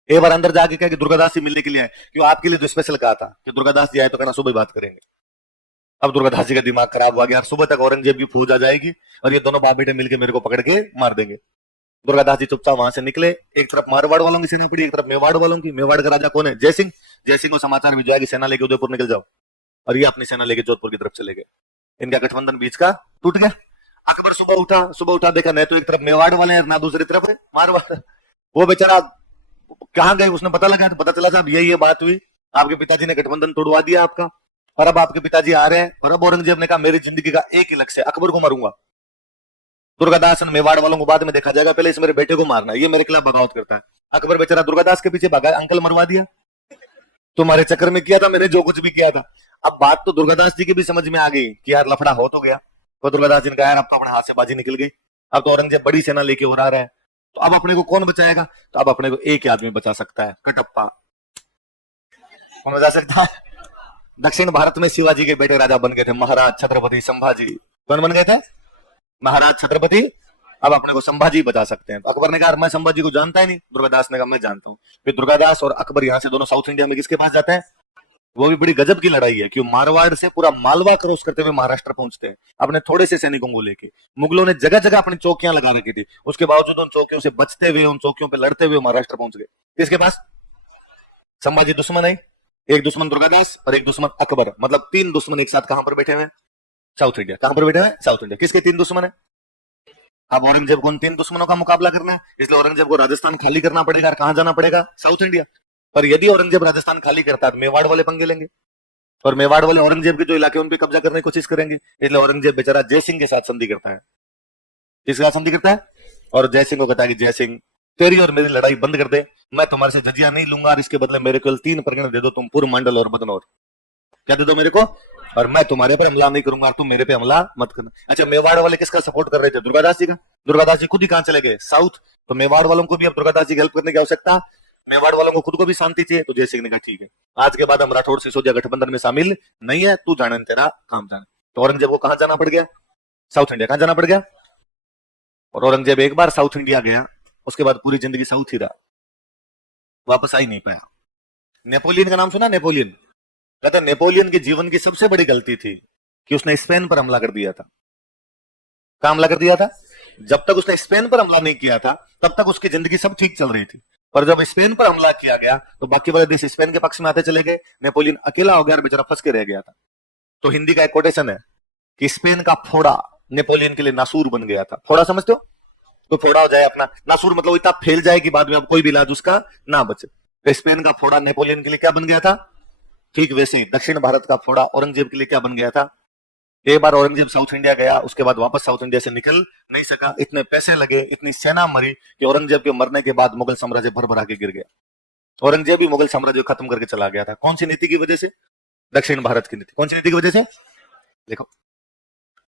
एक बार अंदर जाके कहा कि दुर्गादास जी मिलने के लिए आए, क्यों आपके लिए जो स्पेशल कहा था कि दुर्गादास जी आए तो कहना सुबह बात करेंगे। अब दुर्गादास जी का दिमाग खराब हुआ गया, सुबह तक औरंगजेब की फौज आ जाएगी और ये दोनों बाप बेटे मिलकर मेरे को पकड़ के मार देंगे। दुर्गादास जी चुपचाप वहां से निकले, एक तरफ मारवाड़ वालों की सेना पड़ी, एक तरफ मेवाड़ वालों की। मेवाड़ का राजा कौन है, जयसिंह। जयसिंह को समाचार भिजवाया कि सेना लेके उदयपुर निकल जाओ, और ये अपनी सेना लेके जोधपुर की तरफ चले गए। इनका गठबंधन बीच का टूट गया। अकबर सुबह उठा देखा न तो एक तरफ मेवाड़ वाले हैं ना दूसरी तरफ है मारवाड़। वो बेचारा कहाँ गए उसने पता लगा, तो पता चला साहब ये बात हुई, आपके पिताजी ने गठबंधन तोड़वा दिया आपका, और अब आपके पिताजी आ रहे हैं। और अब औरंगजेब ने कहा मेरी जिंदगी का एक ही लक्ष्य है, अकबर को मारूंगा। दुर्गादास मेवाड़ वालों को बाद में देखा जाएगा, पहले इस मेरे बेटे को मारना है, ये मेरे खिलाफ बगावत करता है। अकबर बेचारा दुर्गादास के पीछे भागा, अंकल मरवा दिया, तुम्हारे चक्कर में किया था मैंने जो कुछ भी किया था। अब बात तो दुर्गादास जी की भी समझ में आ गई कि यार लफड़ा हो तो गया। तो दुर्गादास जी ने कहा यार अब तो अपने हाथ से बाजी निकल गई, अब तो औरंगजेब बड़ी सेना लेके हो रहा है, तो अब अपने को कौन बचाएगा? तो अब अपने को एक ही आदमी बचा सकता है, कटप्पा। कौन बचा सकता है? दक्षिण भारत में शिवाजी के बेटे राजा बन गए थे, महाराज छत्रपति संभाजी। कौन बन गए थे? महाराज छत्रपति। अब अपने को संभाजी बचा सकते हैं। तो अकबर ने कहा मैं संभाजी को जानता ही नहीं। दुर्गादास ने कहा मैं जानता हूं। फिर दुर्गादास और अकबर यहां से दोनों साउथ इंडिया में किसके पास जाते हैं? वो भी बड़ी गजब की लड़ाई है, क्यों मारवाड़ से पूरा मालवा क्रॉस करते हुए महाराष्ट्र पहुंचते हैं अपने थोड़े से सैनिकों को लेके। मुगलों ने जगह जगह अपनी चौकियां लगा रखी थी, उसके बावजूद उन चौकियों से बचते हुए, उन चौकियों पे लड़ते हुए महाराष्ट्र पहुंच गए। किसके पास? संभाजी दुश्मन है, एक दुश्मन दुर्गादास और एक दुश्मन अकबर, मतलब तीन दुश्मन एक साथ कहां पर बैठे हुए? South India. कहां पर बैठे हुए? South India. किसके तीन दुश्मन है? अब औरंगजेब को उन तीन दुश्मनों का मुकाबला करना है, इसलिए औरंगजेब को राजस्थान खाली करना पड़ेगा। कहां जाना पड़ेगा? South India. पर यदि औरंगजेब राजस्थान खाली करता है तो मेवाड़ वाले पंगे लेंगे, और मेवाड़ वाले औरंगजेब के जो इलाके उन पे कब्जा करने की कोशिश करेंगे। इसलिए औरंगजेब बेचारा जयसिंह के साथ संधि करता है। किसके साथ संधि करता है? और जयसिंह को कहता है कि जयसिंह तेरी और मेरी लड़ाई बंद कर दे, मैं तुम्हारे से जजिया नहीं लूंगा, और इसके बदले मेरे को 3 परगने दे दो, तुम पूर्व मंडल और बदनौर। क्या दे दो मेरे को? और मैं तुम्हारे पर हमला नहीं करूंगा, तुम मेरे पे हमला मत करना। अच्छा, मेवाड़ वाले किसका सपोर्ट कर रहे थे? दुर्गादास जी का। दुर्गादास जी खुद ही कहां चले गए? साउथ। तो मेवाड़ वालों को भी अब दुर्गादास जी की हेल्प करने की आवश्यकता, मेवाड़ वालों को खुद को भी शांति चाहिए। तो जयसिंह ने कहा ठीक है, आज के बाद हम राठौड़ सिसोदिया गठबंधन में शामिल नहीं है, तू जाने तेरा काम जाने। तो औरंगजेब को कहां जाना पड़ गया? South India. कहां जाना पड़ गया? और औरंगजेब एक बार साउथ इंडिया गया, उसके बाद पूरी जिंदगी साउथ ही रहा, वापस आ ही नहीं पाया। नेपोलियन का नाम सुना? नेपोलियन। कहते नेपोलियन के जीवन की सबसे बड़ी गलती थी कि उसने स्पेन पर हमला कर दिया था। कहां हमला कर दिया था? जब तक उसने स्पेन पर हमला नहीं किया था तब तक उसकी जिंदगी सब ठीक चल रही थी, पर जब स्पेन पर हमला किया गया तो बाकी वाले देश स्पेन के पक्ष में आते चले गए, नेपोलियन अकेला हो गया और बेचारा फंस के रह गया था। तो हिंदी का एक कोटेशन है कि स्पेन का फोड़ा नेपोलियन के लिए नासूर बन गया था। फोड़ा समझते हो? तो फोड़ा हो जाए अपना, नासूर मतलब इतना फैल जाए कि बाद में अब कोई भी इलाज उसका ना बचे। तो स्पेन का फोड़ा नेपोलियन के लिए क्या बन गया था? ठीक वैसे ही दक्षिण भारत का फोड़ा औरंगजेब के लिए क्या बन गया था? एक बार औरंगजेब साउथ इंडिया गया, उसके बाद वापस साउथ इंडिया से निकल नहीं सका, इतने पैसे लगे, इतनी सेना मरी कि औरंगजेब के मरने के बाद मुगल साम्राज्य भर भरा के गिर गया। औरंगजेब भी मुगल साम्राज्य खत्म करके चला गया था। कौन सी नीति की वजह से? दक्षिण भारत की नीति। कौन सी नीति की वजह से? देखो,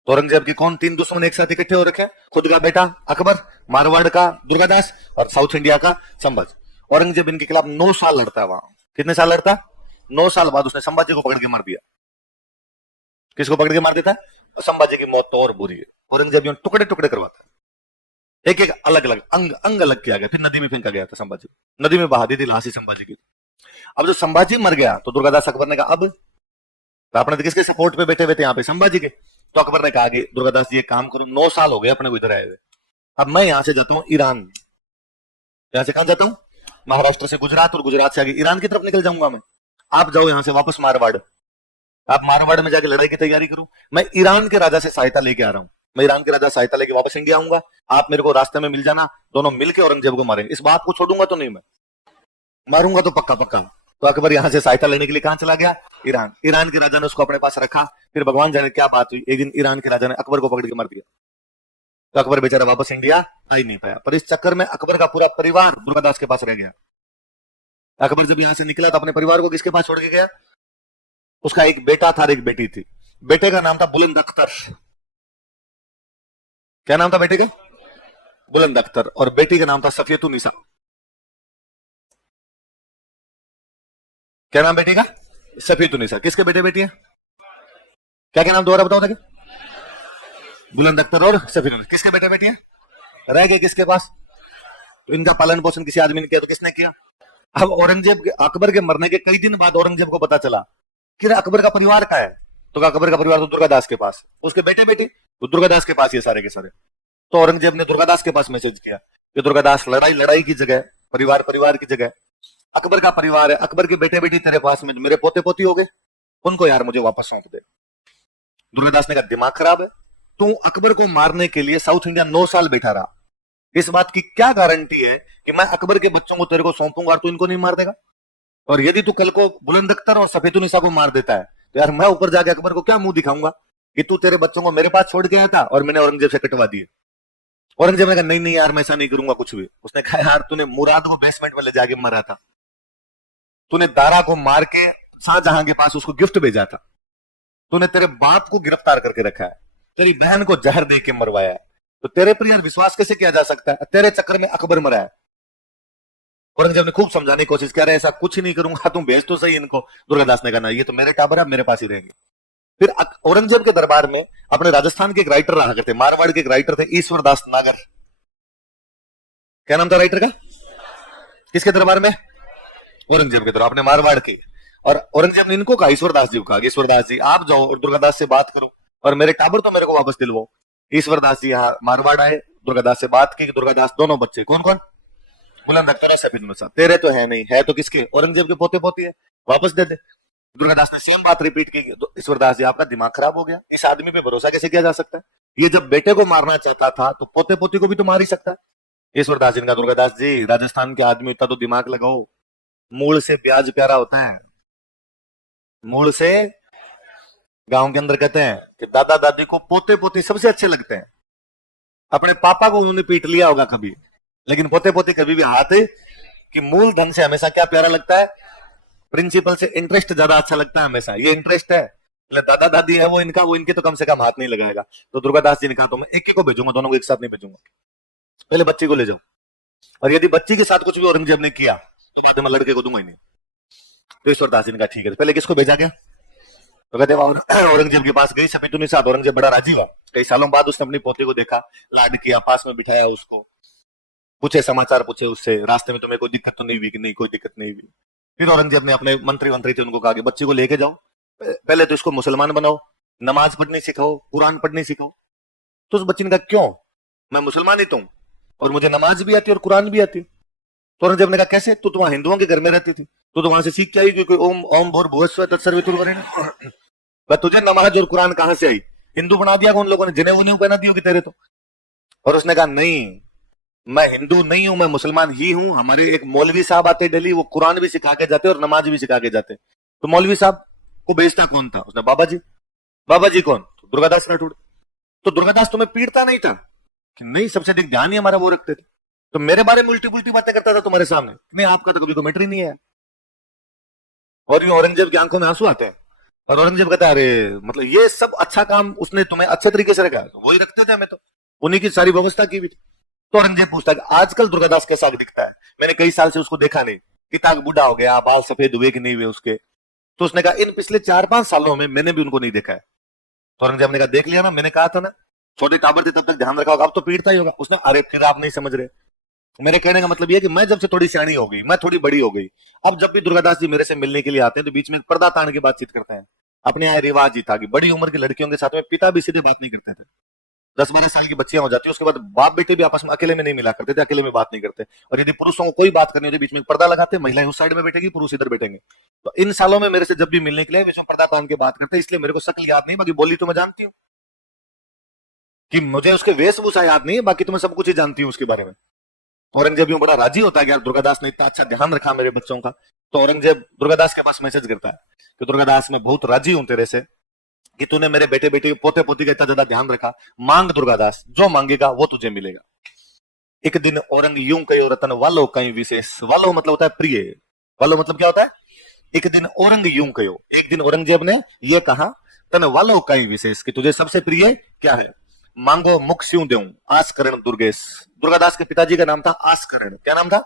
तो औरंगजेब के कौन 3 दुश्मन एक साथ इकट्ठे हो रखे? खुद का बेटा अकबर, मारवाड़ का दुर्गादास और साउथ इंडिया का संभाजी। औरंगजेब इनके खिलाफ 9 साल लड़ता है वहां। कितने साल लड़ता? 9 साल बाद उसने संभाजी को पकड़ के मार दिया। किसको पकड़ के मार देता है? और संभाजी की मौत तो और बुरी है, औरंगजेब यूं टुकड़े टुकड़े करवाता है, एक एक अलग अलग अंग अंग अलग किया गया, फिर नदी में फेंका गया था संभाजी, नदी में बहा दी थी लाश संभाजी की। अब जो संभाजी मर गया तो दुर्गादास अकबर ने कहा अब, तो अपने तो किसके सपोर्ट पे बैठे हुए थे यहाँ पे, संभाजी के। तो अकबर ने कहा कि दुर्गादास जी एक काम करो, 9 साल हो गए अपने को इधर आए हुए, अब मैं यहां से जाता हूँ ईरान, यहां से कहां जाता हूँ, महाराष्ट्र से गुजरात और गुजरात से आगे ईरान की तरफ निकल जाऊंगा मैं, आप जाओ यहां से वापस मारवाड़, आप मारवाड़ में जाके लड़ाई की तैयारी करो, मैं ईरान के राजा से सहायता लेके आ रहा हूं, मैं ईरान के राजा सहायता लेके वापस इंडिया आऊंगा, आप मेरे को रास्ते में मिल जाना, दोनों मिलकर औरंगजेब को मारेंगे, इस बात को छोड़ूंगा तो नहीं मैं, मारूंगा तो पक्का पक्का। तो अकबर यहां से सहायता लेने के लिए कहां चला गया, ईरान। ईरान के राजा ने उसको अपने पास रखा, फिर भगवान जाने क्या बात हुई, एक दिन ईरान के राजा ने अकबर को पकड़ के मार दिया, तो अकबर बेचारा वापस इंडिया आ ही नहीं पाया, पर इस चक्कर में अकबर का पूरा परिवार दुर्गादास के पास रह गया। अकबर जब यहां से निकला तो अपने परिवार को किसके पास छोड़ के गया, उसका एक बेटा था और एक बेटी थी, बेटे का नाम था बुलंद अख्तर, क्या नाम था बेटे का, बुलंद अख्तर, और बेटी का नाम था सफियतुन्निसा, क्या नाम बेटी का, सफियतुन्निसा। किसके बेटे बेटी है, क्या क्या नाम दोबारा बताओ देखिए, बुलंद अख्तर और सफियतुन्निसा, किसके बेटे बेटी है, रह गए किसके पास, तो इनका पालन पोषण किसी आदमी ने किया, तो किसने किया। अब औरंगजेब अकबर के मरने के कई दिन बाद औरंगजेब को पता चला कि अकबर का परिवार का है, तो अकबर का परिवार तो दुर्गादास के पास, उसके बेटे बेटी तो दुर्गादास के पास ये सारे के सारे। तो औरंगजेब ने दुर्गादास के पास मैसेज किया कि दुर्गादास लड़ाई लड़ाई की जगह, परिवार परिवार की जगह, अकबर का परिवार है, अकबर के बेटे बेटी तेरे पास में, मेरे पोते पोती हो गए, उनको यार मुझे वापस सौंप दे। दुर्गादास ने कहा दिमाग खराब है, तू अकबर को मारने के लिए साउथ इंडिया 9 साल बैठा रहा, इस बात की क्या गारंटी है कि मैं अकबर के बच्चों को तेरे को सौंपूंगा और तू इनको नहीं मार देगा, और यदि तू कल को बुलंद अख्तर और सफेदुन्निसा को मार देता है तो यार मैं ऊपर जाके अकबर को क्या मुंह दिखाऊंगा कि तू तेरे बच्चों को मेरे पास छोड़ के आया था और मैंने औरंगजेब से कटवा दिए। औरंगजेब ने कहा नहीं नहीं यार मैं ऐसा नहीं करूंगा कुछ भी। उसने कहा यार तूने मुराद को बेसमेंट में ले जाके मारा था, तूने दारा को मार के शाहजहां के पास उसको गिफ्ट भेजा था, तूने तेरे बाप को गिरफ्तार करके रखा है, तेरी बहन को जहर दे के मरवाया है, तो तेरे पर यार विश्वास कैसे किया जा सकता है, तेरे चक्कर में अकबर मरा है। औरंगजेब ने खूब समझाने की कोशिश कर रहे ऐसा कुछ नहीं करूंगा, तुम भेज तो सही इनको। दुर्गादास ने कहा ना ये तो मेरे टाबर है, मेरे पास ही रहेंगे। फिर औरंगजेब के दरबार में अपने राजस्थान के एक राइटर रहा करते, मारवाड़ के एक राइटर थे ईश्वर दास नागर, क्या नाम था राइटर का, किसके दरबार में, औरंगजेब के दरबार, अपने मारवाड़ के। और औरंगजेब ने इनको कहा ईश्वरदास जी को कहा ईश्वरदास जी आप जाओ और दुर्गादास से बात करो और मेरे टाबर तो मेरे को वापस दिलवाओ। ईश्वरदास जी यहाँ मारवाड़ आए, दुर्गादास से बात की, दुर्गादास दोनों बच्चे कौन कौन, बुलंद अख्तर और सफेदुन्निसा, तेरे तो है नहीं, है तो किसके, औरंगजेब के पोते पोती है, वापस दे दे। दुर्गादास ने सेम बात रिपीट की, ईश्वरदास जी आपका दिमाग खराब हो गया, इस आदमी पे भरोसा कैसे किया जा सकता है, ये जब बेटे को मारना चाहता था तो पोते पोती को भी तो मार ही सकता है। ईश्वरदास जी ने कहा दुर्गादास जी राजस्थान के आदमी इतना तो दिमाग लगाओ, मूल से प्याज प्यारा होता है, मूल से, गांव के अंदर कहते हैं कि दादा दादी को पोते पोती सबसे अच्छे लगते हैं, अपने पापा को उन्होंने पीट लिया होगा कभी, लेकिन पोते पोते कभी भी हाथ कि मूल धन से हमेशा क्या प्यारा लगता है, प्रिंसिपल से इंटरेस्ट ज्यादा अच्छा लगता है हमेशा, ये इंटरेस्ट है, दादा दादी है वो इनका, वो इनके तो कम से कम हाथ नहीं लगाएगा। तो दुर्गादास जी ने कहा तो मैं एक ही को भेजूंगा, दोनों को एक साथ नहीं भेजूंगा, पहले बच्ची को ले जाओ, और यदि बच्ची के साथ कुछ भी औरंगजेब ने किया तो बाद में लड़के को दूंगा ही नहीं। तो ईश्वरदास जी ने कहा ठीक है, पहले किसको भेजा गया, तो कहते औरंगजेब के पास गई सफेदुन्निसा, औरंगजेब बड़ा राजी हुआ, कई सालों बाद उसने अपनी पोते को देखा, लाड किया, पास में बिठाया उसको, पूछे समाचार पूछे उससे, रास्ते में तुम्हें कोई दिक्कत तो नहीं हुई कि नहीं कोई दिक्कत नहीं हुई। फिर औरंगजेब ने अपने मंत्री मंत्री थे उनको कहा कि बच्ची को लेके जाओ, पहले तो इसको मुसलमान बनाओ, नमाज पढ़नी सिखाओ, कुरान पढ़नी सिखाओ। तो उस बच्ची ने कहा क्यों, मैं मुसलमान ही तो हूं और मुझे नमाज भी आती है और कुरान भी आती है। तो औरंगजेब ने कहा कैसे, तू तो वहां हिंदुओं के घर में रहती थी, तो वहां से सीख के आई, क्योंकि ओम ओम भूर भुवस्सुवः तत्सर्ववितुर्वरेण्यं, तुझे नमाज और कुरान कहां से आई, हिंदू बना दिया उन लोगों ने, जिन्हें वो नहीं पहना दी होगी तेरे तो। और उसने कहा नहीं मैं हिंदू नहीं हूं, मैं मुसलमान ही हूं, हमारे एक मौलवी साहब आते डेली, वो कुरान भी सिखा के जाते और नमाज भी सिखा के जाते। तो मौलवी साहब को भेजता कौन था, उसने बाबा जी। बाबा जी कौन, तो दुर्गादास राठौड़। तो दुर्गादास तुम्हें पीटता नहीं था कि नहीं, सबसे अधिक ध्यान ही हमारा वो रखते थे, तो मेरे बारे में उल्टी पुल्टी बातें करता था तुम्हारे सामने, नहीं आपका तो कभी कमेंट्री नहीं है। और यूं औरंगजेब की आंखों में आंसू आते हैं, और औरंगजेब कहता है अरे मतलब ये सब अच्छा काम उसने तुम्हें अच्छे तरीके से रखा, तो वही रखते थे हमें, तो उन्हीं की सारी व्यवस्था की भी थी। तो औरंगजेब पूछता है आजकल दुर्गादास कैसा दिखता है, मैंने कई साल से उसको देखा नहीं, किताब बूढ़ा हो गया, बाल सफेद हुए कि नहीं हुए उसके। तो उसने कहा इन पिछले 4-5 सालों में मैंने भी उनको नहीं देखा है, तो औरंगजेब ने कहा देख लिया ना, मैंने कहा था ना, छोटे टाबर थे तब तक ध्यान रखा होगा, अब तो पीटता ही होगा। उसने, अरे फिर आप नहीं समझ रहे, मेरे कहने का मतलब ये है कि मैं जब से थोड़ी सियानी हो गई, मैं थोड़ी बड़ी हो गई, अब जब भी दुर्गादास जी मेरे से मिलने के लिए आते हैं तो बीच में पर्दा तान के बातचीत करते हैं। अपने यहाँ रिवाज ही था कि बड़ी उम्र की लड़कियों के साथ में पिता भी सीधे बात नहीं करते थे। 10-12 साल की बच्चियां हो जाती है, उसके बाद बाप बेटे भी आपस में अकेले में नहीं मिला करते थे, अकेले में बात नहीं करते। और यदि पुरुषों को कोई बात करनी होती बीच में पर्दा लगाते, महिलाएं उस साइड में बैठेगी, पुरुष इधर बैठेंगे। तो इन सालों में मेरे से जब भी मिलने के लिए बीच में पर्दा तान के बात करते, इसलिए मेरे को शक्ल याद नहीं, बाकी बोली तो मैं जानती हूँ। कि मुझे उसके वेशभूषा याद नहीं है, बाकी तो मैं सब कुछ ही जानती हूँ उसके बारे में। औरंगजेब यूं बड़ा राजी होता है कि यार दुर्गादास ने इतना अच्छा ध्यान रखा मेरे बच्चों का। तो औरंगजेब दुर्गादास के पास मैसेज करता है कि दुर्गादास, मैं बहुत राजी हूं तेरे से कि तूने मेरे बेटे बेटे पोते पोती का इतना ज्यादा ध्यान रखा। मांग दुर्गादास, जो मांगेगा वो तुझे मिलेगा। एक दिन औरंग यूं कहो रतन वालो कहीं विशेष, वालो मतलब होता है प्रिय, वालो मतलब क्या होता है। एक दिन औरंग यूं कहो, एक दिन औरंगजेब ने यह कहा, तन वालो कहीं विशेष, कि तुझे सबसे प्रिय क्या है। मांगो मुख स्यूं देऊं आसकरण दुर्गेश। दुर्गादास के पिताजी का नाम था आसकरण। क्या नाम था।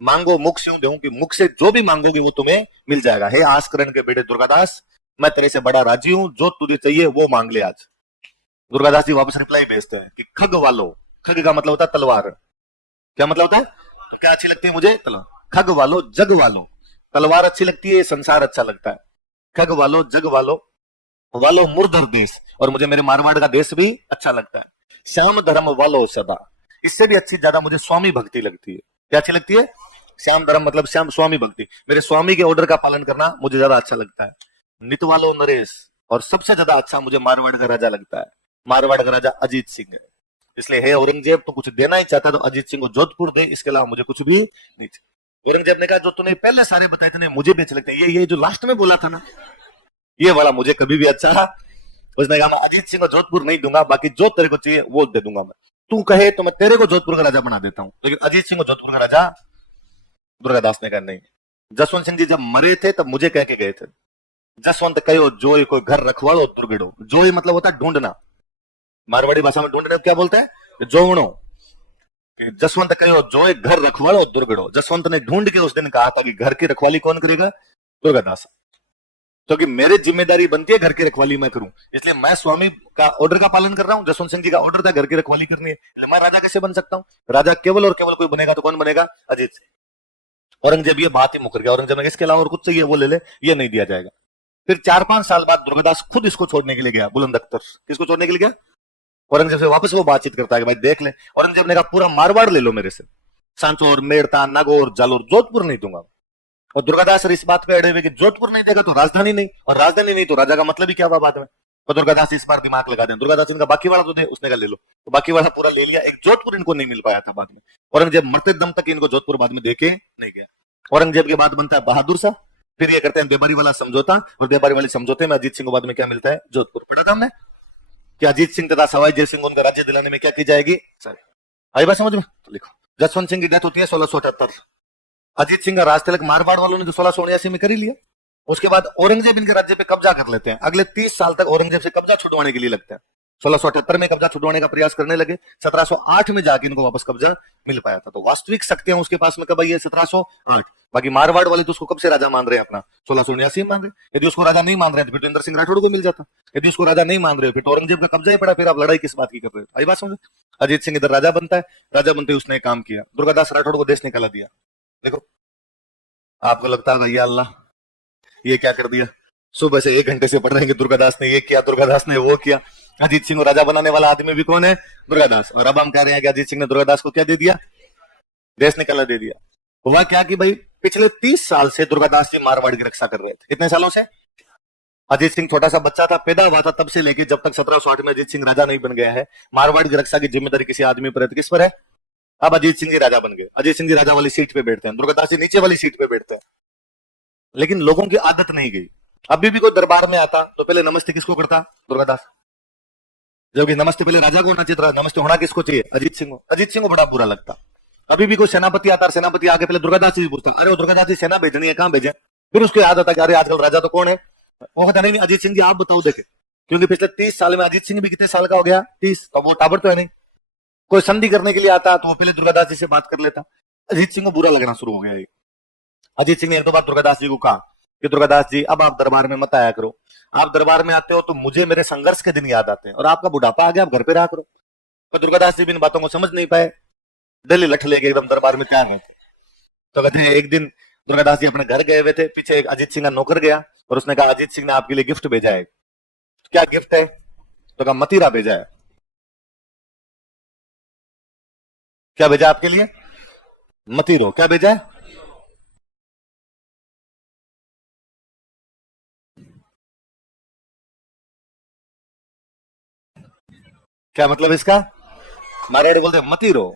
मांगो मुख स्यूं देऊं, कि मुख से जो भी मांगोगे वो तुम्हें मिल जाएगा। हे आसकरण के बेटे दुर्गादास, मैं तेरे से बड़ा राजी हूं, जो तुझे चाहिए वो मांग ले आज। दुर्गादास जी वापस रिप्लाई भेजते हैं कि खग वालो, खग का मतलब होता है तलवार। क्या मतलब होता है, क्या अच्छी लगती है मुझे तलवार। खग वालो जग वालो, तलवार अच्छी लगती है, संसार अच्छा लगता है। खग वालो जग वालो, वालो मुर्धर देश, और मुझे मेरे मारवाड़ का देश भी अच्छा लगता है। श्याम धर्म वालो सदा, इससे भी अच्छी ज्यादा मुझे स्वामी भक्ति लगती है। क्या अच्छी लगती है, श्याम धर्म मतलब श्याम स्वामी भक्ति, मेरे स्वामी के ऑर्डर का पालन करना मुझे ज्यादा अच्छा लगता है। नित वालो नरेश, और सबसे ज्यादा अच्छा मुझे मारवाड़ का राजा लगता है। मारवाड़ का राजा अजीत सिंह है। इसलिए हे औरंगजेब, तो कुछ देना ही चाहता तो अजीत सिंह को जोधपुर दे, इसके अलावा मुझे कुछ भी नहीं चाहिए। औरंगजेब ने कहा जो तूने पहले सारे बताए थे मुझे भी अच्छे लगते हैं, ये जो लास्ट में बोला था ना, ये वाला मुझे कभी भी अच्छा है। उसने कहा मैं अजीत सिंह को जोधपुर नहीं दूंगा, बाकी जो तेरे को चाहिए वो दे दूंगा मैं। तू कहे तो मैं तेरे को जोधपुर का राजा बना देता हूं, लेकिन अजीत सिंह को जोधपुर का राजा। दुर्गादास ने कहा नहीं। जसवंत सिंह जी जब मरे थे तब मुझे कह के गए थे, जसवंत कहो जोई कोई घर रखवाड़ो दुर्गड़ो। जोई मतलब होता है ढूंढना, मारवाड़ी भाषा में ढूंढने क्या बोलते हैं, जोवणो। जसवंत कहो जोई घर रखवाड़ो दुर्गड़ो, जसवंत ने ढूंढ के उस दिन कहा था कि घर की रखवाली कौन करेगा, दुर्गादास। क्योंकि तो मेरी जिम्मेदारी बनती है घर की रखवाली मैं करूं, इसलिए मैं स्वामी का ऑर्डर का पालन कर रहा हूं। जसवंत सिंह जी का ऑर्डर था घर की रखवाली करनी है, मैं राजा कैसे बन सकता हूं। राजा केवल और केवल कोई बनेगा तो कौन बनेगा, अजीत सिंह। औरंगजेब ये बात ही मुकर गया। औरंगजेब ने इसके अलावा और कुछ चाहिए वो ले ले, ये नहीं दिया जाएगा। फिर 4-5 साल बाद दुर्गादास खुद इसको छोड़ने के लिए गया, बुलंद अख्तर। किसको छोड़ने के लिए गया, औरंगजेब से वापस वो बातचीत करता है कि भाई देख ले। औरंगजेब ने कहा पूरा मारवाड़ ले लो मेरे से, सांचौर, मेड़ता, नागौर, जालोर, जोधपुर नहीं दूंगा। और दुर्गादास इस बात पे अड़े हुए कि जोधपुर नहीं देगा तो राजधानी नहीं, और राजधानी नहीं तो राजा का मतलब ही क्या हुआ बाद में। तो दुर्गादास इस बार दिमाग लगा दें। दुर्गादास इनका बाकी वाला तो दे, उसने कहा ले लो, तो बाकी वाला पूरा ले लिया। एक जोधपुर इनको नहीं मिल पाया था बाद में। औरंगजेब मरते दम तक इनको जोधपुर बाद में देके नहीं गया। औरंगजेब के बाद बनता है बहादुर शाह, फिर ये करते हैं देबारी वाला समझौता, और देबारी वाले समझौते में अजीत सिंह को बाद में क्या मिलता है, जोधपुर। पढ़ा था हमने कि अजीत सिंह तथा सवाई जय सिंह को उनका राज्य दिलाने में क्या की जाएगी, आई बात समझ में, तो लिखो। जसवंत सिंह की डेथ होती है 1678। अजीत सिंह का राज तिलक मारवाड़ वालों ने तो 1679 में कर ही लिया। उसके बाद औरंगजेब इनके राज्य पे कब्जा कर लेते हैं। अगले 30 साल तक औरंगजेब से कब्जा छुड़वाने के लिए लगता है। 1678 में कब्जा छुड़वाने का प्रयास करने लगे, 1708 में जाके इनको वापस कब्जा मिल पाया था। तो वास्तविक शक्तियां उसके पास में कब आई है, 1708। बाकी मारवाड़ वाले तो उसको कब से राजा मान रहे हैं अपना, 1679 मान रहे। यदि उसको राजा नहीं मान रहे तो फिर तो इंद्र सिंह राठौड़ को मिल जाता। यदि उसको राजा नहीं मान रहे फिर तो औरंगजेब का कब्जा ही पड़ा, फिर आप लड़ाई किस बात की कर रहे हो। आई बात समझे। अजीत सिंह इधर राजा बनता है, राजा बनते उसने काम किया, दुर्गादास राठौड़ को देश निकाला दिया। देखो आपको लगता है या अल्लाह ये क्या कर दिया, सुबह से 1 घंटे से पढ़ रहे हैं कि दुर्गादास ने ये किया, दुर्गादास ने वो किया। अजीत सिंह को राजा बनाने वाला आदमी भी कौन है, दुर्गादास। और अब हम कह रहे हैं कि अजीत सिंह ने दुर्गादास को क्या दे दिया, देश निकाला दे दिया। हुआ क्या कि भाई पिछले 30 साल से दुर्गादास जी मारवाड़ की रक्षा कर रहे थे। कितने सालों से, अजीत सिंह छोटा सा बच्चा था, पैदा हुआ था तब से लेके जब तक 1708 में अजीत सिंह राजा नहीं बन गया है। मारवाड़ की रक्षा की जिम्मेदारी किसी आदमी पर है, तो किस पर है। अब अजीत सिंह जी राजा बन गए, अजीत सिंह जी राजा वाली सीट पे बैठते हैं, दुर्गादास जी नीचे वाली सीट पे बैठते हैं। लेकिन लोगों की आदत नहीं गई। अभी भी कोई दरबार में आता तो पहले नमस्ते किसको करता, दुर्गादास। जबकि नमस्ते पहले राजा को होना चाहिए था, नमस्ते होना किसको चाहिए, अजीत सिंह को। अजीत सिंह को बड़ा बुरा लगता। अभी भी कोई सेनापति आता, सेनापति आगे पहले दुर्गादास जी पूछता, अरे वो दुर्गादास जी सेना भेजनी है, कहां भेजे। फिर उसको याद आता कि अरे आजकल राजा तो कौन है, वो कहता नहीं अजीत सिंह जी आप बताओ देखे। क्योंकि पिछले 30 साल में अजीत सिंह भी कितने साल का हो गया, 30, तो वो टाबर तो है नहीं। कोई संधि करने के लिए आता तो वो पहले दुर्गादास जी से बात कर लेता। अजीत सिंह को बुरा लगना शुरू हो गया। अजीत सिंह ने एक दो बार दुर्गादास जी को कहा कि दुर्गादास जी अब आप दरबार में मत आया करो, आप दरबार में आते हो तो मुझे मेरे संघर्ष के दिन याद आते हैं, और आपका बुढ़ापा आ गया, आप घर पे रहा करो। पर दुर्गादास जी भी इन बातों को समझ नहीं पाए, दिल्ली लठ लेके एकदम दरबार में तैयार रहते। तो कहते हैं एक दिन दुर्गादास जी अपने घर गए हुए थे, पीछे एक अजीत सिंह का नौकर गया और उसने कहा अजीत सिंह ने आपके लिए गिफ्ट भेजा है। तो क्या गिफ्ट है? तो कहा मतीरा भेजा है। क्या भेजा आपके लिए? मतीरो। क्या भेजा है? क्या मतलब इसका? मारवाड़ी बोलते हैं मतीरो,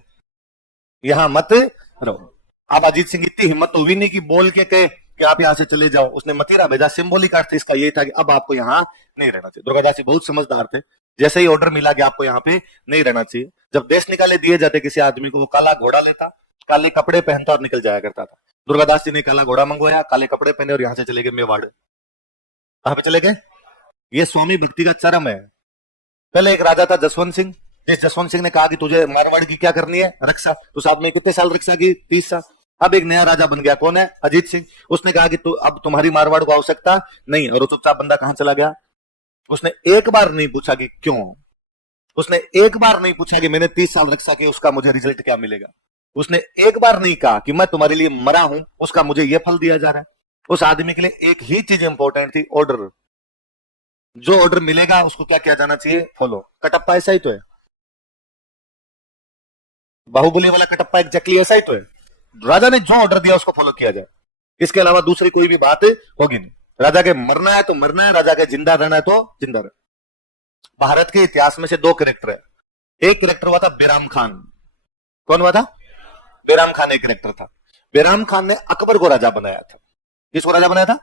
यहां मत रहो। अब अजीत सिंह इतनी हिम्मत तो हुई नहीं कि बोल के कहे कि आप यहां से चले जाओ, उसने मतीरा भेजा। सिंबॉलिक अर्थ इसका ये था कि अब आपको यहां नहीं रहना चाहिए। दुर्गादास जी बहुत समझदार थे, जैसे ही ऑर्डर मिला कि आपको यहाँ पे नहीं रहना चाहिए, जब देश निकाले दिए जाते किसी आदमी को, वो काला घोड़ा लेता, काले कपड़े पहनता और निकल जाया करता था। दुर्गादास जी ने काला घोड़ा मंगवाया, काले कपड़े पहने और यहां से चले गए मेवाड़। कहां पे चले गए? ये स्वामी भक्ति का चरम है। पहले एक राजा था जसवंत सिंह, जिस जसवंत सिंह ने कहा कि तुझे मारवाड़ की क्या करनी है? रक्षा। तो साहब में कितने साल रक्षा की? 30 साल। अब एक नया राजा बन गया, कौन है? अजीत सिंह। उसने कहा कि तू अब तुम्हारी मारवाड़ को आवश्यकता नहीं, और वो चुपचाप बंदा कहां चला गया? उसने एक बार नहीं पूछा कि क्यों, उसने एक बार नहीं पूछा कि मैंने 30 साल रक्षा की, उसका मुझे रिजल्ट क्या मिलेगा। उसने एक बार नहीं कहा कि मैं तुम्हारे लिए मरा हूं, उसका मुझे यह फल दिया जा रहा है। उस आदमी के लिए एक ही चीज इंपॉर्टेंट थी, ऑर्डर। जो ऑर्डर मिलेगा उसको क्या किया जाना चाहिए? फॉलो। कटप्पा ऐसा ही तो है, बाहुबली वाला कटप्पा एग्जैक्टली ऐसा ही तो है। राजा ने जो ऑर्डर दिया उसको फॉलो किया जाए, इसके अलावा दूसरी कोई भी बात होगी नहीं। राजा के मरना है तो मरना है, राजा के जिंदा रहना है तो जिंदा रहना। भारत के इतिहास में से दो कैरेक्टर है। एक कैरेक्टर हुआ था बेराम खान। कौन हुआ था? बेराम खान एक कैरेक्टर था। बेराम खान ने अकबर को राजा बनाया था। किसको राजा बनाया था?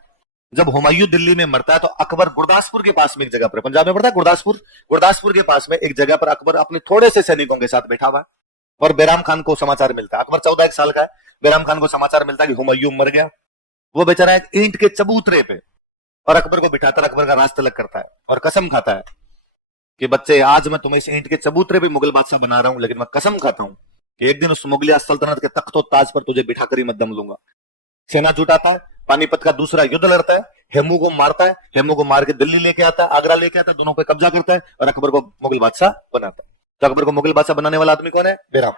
जब हुमायूं दिल्ली में मरता है तो अकबर गुरदासपुर के पास में एक जगह पर, पंजाब में पड़ता है गुरदासपुर, गुरदासपुर के पास में एक जगह पर अकबर अपने थोड़े से सैनिकों के साथ बैठा हुआ है, और बेराम खान को समाचार मिलता है। अकबर 14 साल का है, बेराम खान को समाचार मिलता है कि हुमायूं मर गया। वो बेचारा एक ईंट के चबूतरे पे, और अकबर को बिठाकर अकबर का राज तलक करता है और कसम खाता है कि बच्चे आज मैं तुम्हें इस ईंट के चबूतरे पे मुगल बादशाह बना रहा हूं, लेकिन मैं कसम खाता हूं कि एक दिन उस मुगलिया सल्तनत के तख्तो ताज पर तुझे बिठाकर ही मैं दम लूंगा। सेना जुटाता है, पानीपत का दूसरा युद्ध लड़ता है, हेमू को मारता है, हेमू को मार के दिल्ली लेके आता है, आगरा लेके आता है, दोनों पे कब्जा करता है और अकबर को मुगल बादशाह बनाता है। तो अकबर को मुगल बादशाह बनाने वाला आदमी कौन है? बेराम।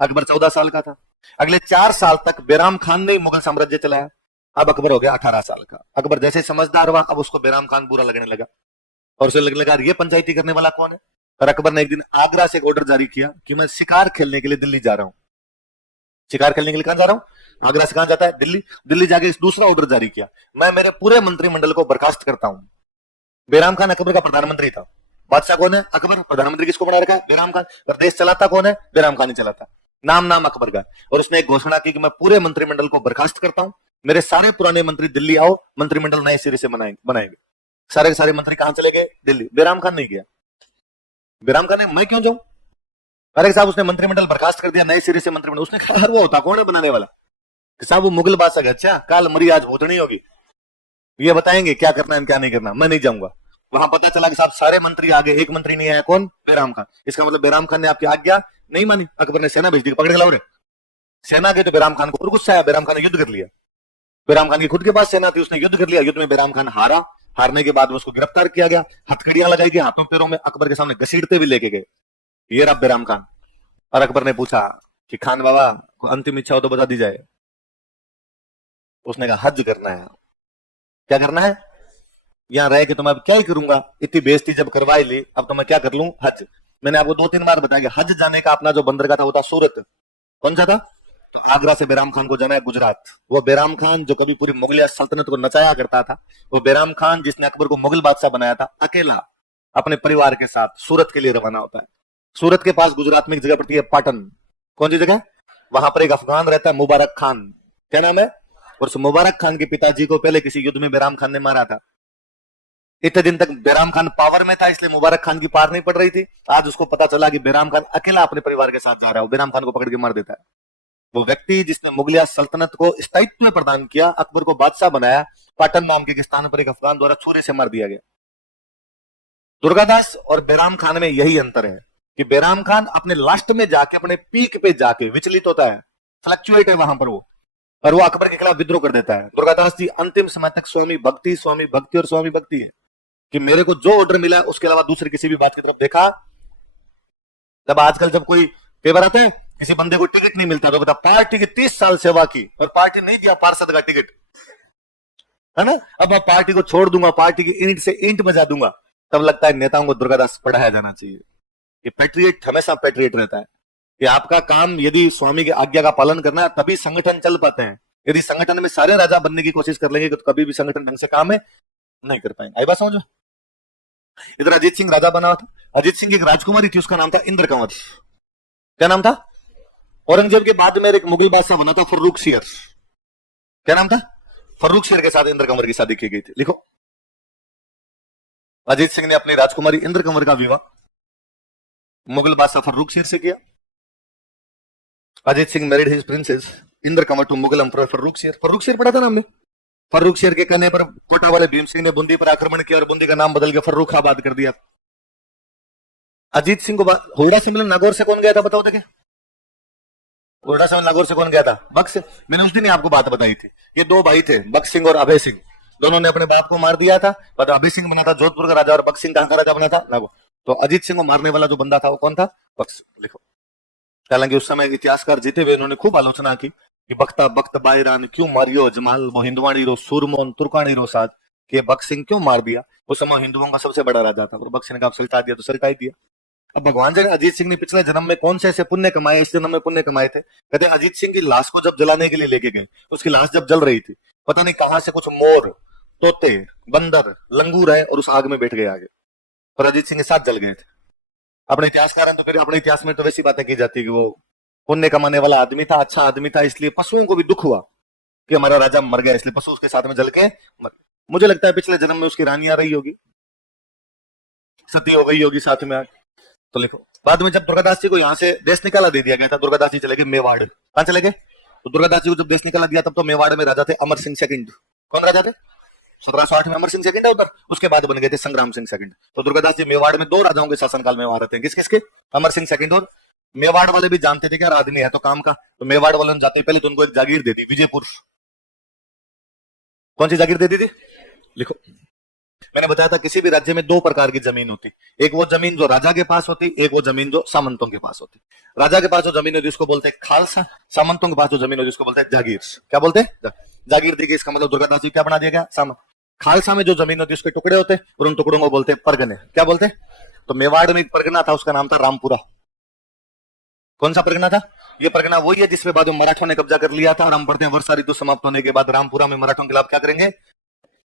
अकबर 14 साल का था। अगले 4 साल तक बेराम खान ने मुगल साम्राज्य चलाया। अब अकबर हो गया 18 साल का। अकबर जैसे समझदार हुआ, अब उसको बेराम खान बुरा लगने लगा, और उसे लगने लगा ये पंचायती करने वाला कौन है। और अकबर ने एक दिन आगरा से एक ऑर्डर जारी किया कि मैं शिकार खेलने के लिए दिल्ली जा रहा हूं। शिकार खेलने के लिए कहां जा रहा हूं? आगरा से कहां जाता है? दिल्ली। दिल्ली जाके इस दूसरा ऑर्डर जारी किया, मैं मेरे पूरे मंत्रिमंडल को बर्खास्त करता हूं। बेराम खान अकबर का प्रधानमंत्री था। बादशाह कौन है? अकबर। प्रधानमंत्री किसको बना रखा है? बेराम खान। पर देश चलाता कौन है? बेराम खान ही चलाता। नाम नाम अकबर का। और उसने एक घोषणा की कि मैं पूरे मंत्रिमंडल को बर्खास्त करता हूं, मेरे सारे पुराने मंत्री दिल्ली आओ, मंत्रिमंडल नए सिरे से बनाएंगे। सारे के सारे मंत्री कहां चले गए? दिल्ली। बेराम खान नहीं गया। बेराम खान ने, मैं क्यों जाऊं? अरे साहब उसने मंत्रिमंडल बर्खास्त कर दिया, नए सिरे से मंत्रिमंडल। उसने कहा वो होता कौन है बनाने वाला? कि साहब वो मुगल बादशाह। अच्छा, काल मरी आज भूतनी होगी, ये बताएंगे क्या करना है क्या नहीं करना, मैं नहीं जाऊंगा। वहां पता चला कि साहब सारे मंत्री आ गए, एक मंत्री नहीं आया। कौन? बेराम खान। इसका मतलब बेराम खान ने आपकी आज्ञा नहीं मानी। अकबर ने सेना भेज दी, पकड़ के लाओ रे। सेना गई तो बेराम खान को और गुस्सा आया, बेराम खान ने युद्ध कर लिया। बेराम खान की खुद के पास सेना थी, उसने युद्ध कर लिया। युद्ध में बेराम खान हारा। हारने के बाद में उसको गिरफ्तार किया गया, हथकड़ियां लगाई गई हाथों पैरों में, अकबर के सामने घसीटते हुए लेके गए, ये रहा बेराम खान। और अकबर ने पूछा कि खान बाबा को अंतिम इच्छा हो तो बता दी जाए। उसने कहा हज करना है। क्या करना है? यहां रह के तो मैं अब क्या ही करूंगा, इतनी बेइज्जती जब करवाई ली, अब तो मैं क्या कर लूं? हज। मैंने आपको 2-3 बार बताया कि हज जाने का अपना जो बंदरगाह था वो था सूरत। कौन सा था? तो आगरा से बेराम खान को जाना है गुजरात। वो बेराम खान जो कभी पूरी मुगलिया सल्तनत को नचाया करता था, वो बेराम खान जिसने अकबर को मुगल बादशाह बनाया था, अकेला अपने परिवार के साथ सूरत के लिए रवाना होता है। सूरत के पास गुजरात में एक जगह पड़ती है पाटन। कौन सी जगह? वहां पर एक अफगान रहता है, मुबारक खान। क्या नाम है? और उस मुबारक खान के पिताजी को पहले किसी युद्ध में बेराम खान ने मारा था। इतने दिन तक बेराम खान पावर में था, इसलिए मुबारक खान की पार नहीं पड़ रही थी। आज उसको पता चला कि बेराम खान अकेला अपने परिवार के साथ जा रहा है, बेराम खान को पकड़ के मार देता है। वो व्यक्ति जिसने मुगलिया सल्तनत को स्थायित्व प्रदान किया, अकबर को बादशाह बनाया, पाटन नाम के स्थान पर एक अफगान द्वारा छुरी से मार दिया गया। दुर्गादास और बेराम खान में यही अंतर है कि बेराम खान अपने लास्ट में जाके, अपने पीक पे जाके विचलित होता है, फ्लक्चुएट है वहां पर वो। और वो अकबर के खिलाफ विद्रोह कर देता है। दुर्गादास जी अंतिम समय तक स्वामी भक्ति, स्वामी भक्ति और स्वामी भक्ति है कि मेरे को जो ऑर्डर मिला उसके अलावा दूसरी किसी भी बात की तरफ देखा। तब आजकल जब कोई पेपर आते हैं, किसी बंदे को टिकट नहीं मिलता तो बता पार्टी की 30 साल सेवा की और पार्टी नहीं दिया पार्षद का टिकट, है ना, अब मैं पार्टी को छोड़ दूंगा, पार्टी की ईंट से ईंट बजा दूंगा। तब लगता है नेताओं को दुर्गादास पढ़ाया जाना चाहिए कि पैट्रियट हमेशा पैट्रियट रहता है, कि आपका काम यदि स्वामी की आज्ञा का पालन करना है तभी संगठन चल पाते हैं। यदि संगठन में सारे राजा बनने की कोशिश कर लेंगे तो कभी भी संगठन ढंग से काम है नहीं कर पाएंगे। आई बात समझ में? इधर अजीत सिंह राजा बना था। अजीत सिंह की एक राजकुमारी थी, उसका नाम था इंद्र कंवर। क्या नाम था? औरंगजेब के बाद में एक मुगल बादशाह बना था फर्रुख शेर। क्या नाम था? फर्रुख शेर के साथ इंद्र कंवर की शादी की गई थी। लिखो, अजीत सिंह ने अपनी राजकुमारी इंद्र कंवर का विवाह मुगल बादशाह फर्रुख शेर से किया। Ajit Singh married his princess Indra Kanwar to Mughal emperor Farrukh Sher. Farrukh शेर पढ़ा था नाम में। फर्रुख शेर के कहने पर कोटा वाले भीम सिंह ने बूंदी पर आक्रमण किया और बूंदी का नाम बदल के फर्रुखाबाद कर दिया। अजीत सिंह को हुडा से मिलन नागौर से कौन गया था बताओ देखे? हुडा से नागौर से कौन गया था? बख्श। मैंने उस दिन आपको बात बताई थी, ये दो भाई थे, बख्श सिंह और अभय सिंह। दोनों ने अपने बाप को मार दिया था। पता अभय सिंह बना था जोधपुर का राजा और बख्श सिंह कहां का राजा बना था? नागौर। तो अजीत सिंह को मारने वाला जो बंदा था वो कौन था? बख्श। लिखो, हालांकि उस समय इतिहासकार जीते हुए उन्होंने खूब आलोचना की कि बख्ता बख्त बायरान क्यों मारियो जमाल वो हिंदवाणी रो सुरमोन तुर्कानी रो साथ कि बख्श सिंह क्यों मार दिया? उस समय हिंदुओं का सबसे बड़ा राजा था और बख्श सिंह का सल्टा दिया तो सल्टा ही दिया। अब भगवान जी ने अजीत सिंह ने पिछले जन्म में कौन से ऐसे पुण्य कमाए, इस जन्म में पुण्य कमाए थे? कहते हैं अजीत सिंह की लाश को जब जलाने के लिए लेके गए, उसकी लाश जब जल रही थी, पता नहीं कहां से कुछ मोर, तोते, बंदर, लंगूर है और उस आग में बैठ गए आगे और अजीत सिंह के साथ जल गए थे। अपने इतिहासकार हैं तो फिर अपने इतिहास में तो वैसी बातें की जाती है कि वो पुण्य कमाने वाला आदमी था, अच्छा आदमी था, इसलिए पशुओं को भी दुख हुआ कि हमारा राजा मर गया, इसलिए पशु उसके साथ में जल के मर। मुझे लगता है पिछले जन्म में उसकी रानियां रही होगी, सती हो गई होगी साथ में आग। तो लिखो, बाद में जब दुर्गादास जी को यहाँ से देश निकाला दे दिया गया था, दुर्गादास जी चले गए मेवाड़। कहां चले गए? तो दुर्गादास जी को जब देश निकाला दिया तब तो मेवाड़ में राजा थे अमर सिंह सेकंड। कौन राजा थे? 1708 में अमर सिंह सेकंड है उधर। उसके बाद बन गए थे संग्राम सिंह सेकंड। तो दुर्गादास जी मेवाड़ में दो राजाओं के शासनकाल में वहां रहते हैं। किस किसके? अमर सिंह सेकंड। और मेवाड़ वाले भी जानते थे कि यार आदमी है तो काम का, तो मेवाड़ वालों ने जाते पहले तो उनको एक जागीर दे दी, विजयपुर। कौन सी जागीर दे दी थी? लिखो, मैंने बताया था किसी भी राज्य में दो प्रकार की जमीन होती, एक वो जमीन जो राजा के पास होती, एक वो जमीन जो सामंतों के पास होती। राजा के पास जो जमीन होती उसको बोलते हैं खालसा, सामंतों के पास जो जमीन होती उसको बोलते हैं जागीर। क्या बोलते हैं? जागीर देखिए, इसका मतलब दुर्गादास जी क्या बना दिया गया? सामंत। खालसा में जो जमीन होती है उसके टुकड़े होते और उन टुकड़ों को बोलते हैं परगने। क्या बोलते हैं? तो मेवाड़ में एक परगना था, उसका नाम था रामपुरा। कौन सा परगना था? ये परगना वही है जिसमें बाद में मराठों ने कब्जा कर लिया था। और हम पढ़ते हैं वर्षा ऋतु समाप्त होने के बाद रामपुरा में मराठों के खिलाफ क्या करेंगे?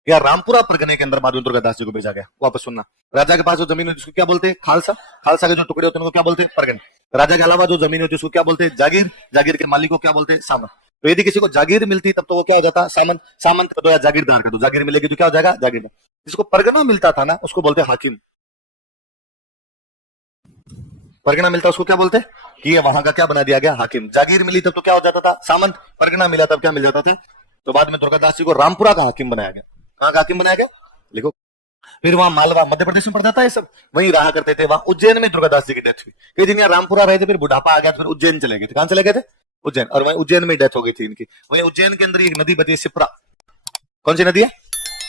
या रामपुरा परगने के अंदर बाद में दुर्गादास जी को भेजा गया। वापस सुनना, राजा के पास जो जमीन होती है उसको क्या बोलते हैं? खालसा। खालसा के जो टुकड़े होते हैं उनको क्या बोलते हैं? परगने। राजा के अलावा जो जमीन होती है उसको क्या बोलते हैं? जागीर। जागीर के मालिक को क्या बोलते हैं? सामंत। तो यदि किसी को जागीर मिलती तब तो वो क्या हो जाता? सामंत। सामंत का दो या जागीरदार का दो, जागीर मिलेगी तो क्या हो जाएगा? जागीरदार। जिसको परगना मिलता था ना उसको बोलते हाकिम। परगना मिलता उसको क्या बोलते? कि ये वहां का क्या बना दिया गया? हाकिम। जागीर मिली तब तो क्या हो जाता था? सामंत। परगना मिला तब क्या मिल जाता था? तो बाद में दुर्गादास जी को रामपुरा का हाकिम बनाया गया। कहां का हाकिम बनाया गया? लिखो, फिर वहां मालवा मध्य प्रदेश में पड़ता था, ये सब वहीं रहा करते थे। वहां उज्जैन में दुर्गादास जी की डेथ हुई। कई दिन यहाँ रामपुरा रहे थे, फिर बुढ़ापा आ गया, फिर उज्जैन चले गए थे। कहां चले गए थे? उज्जैन। और वहीं उज्जैन में डेथ हो गई थी इनकी। वहीं उज्जैन के अंदर एक नदी बची है सिप्रा। कौन सी नदी है?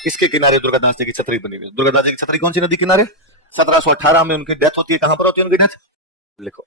इसके किनारे दुर्गादास जी की छतरी बनी हुई। दुर्गादास जी की छतरी कौन सी नदी किनारे? 1718 में उनकी डेथ होती है। कहां पर होती है उनकी डेथ? लिखो,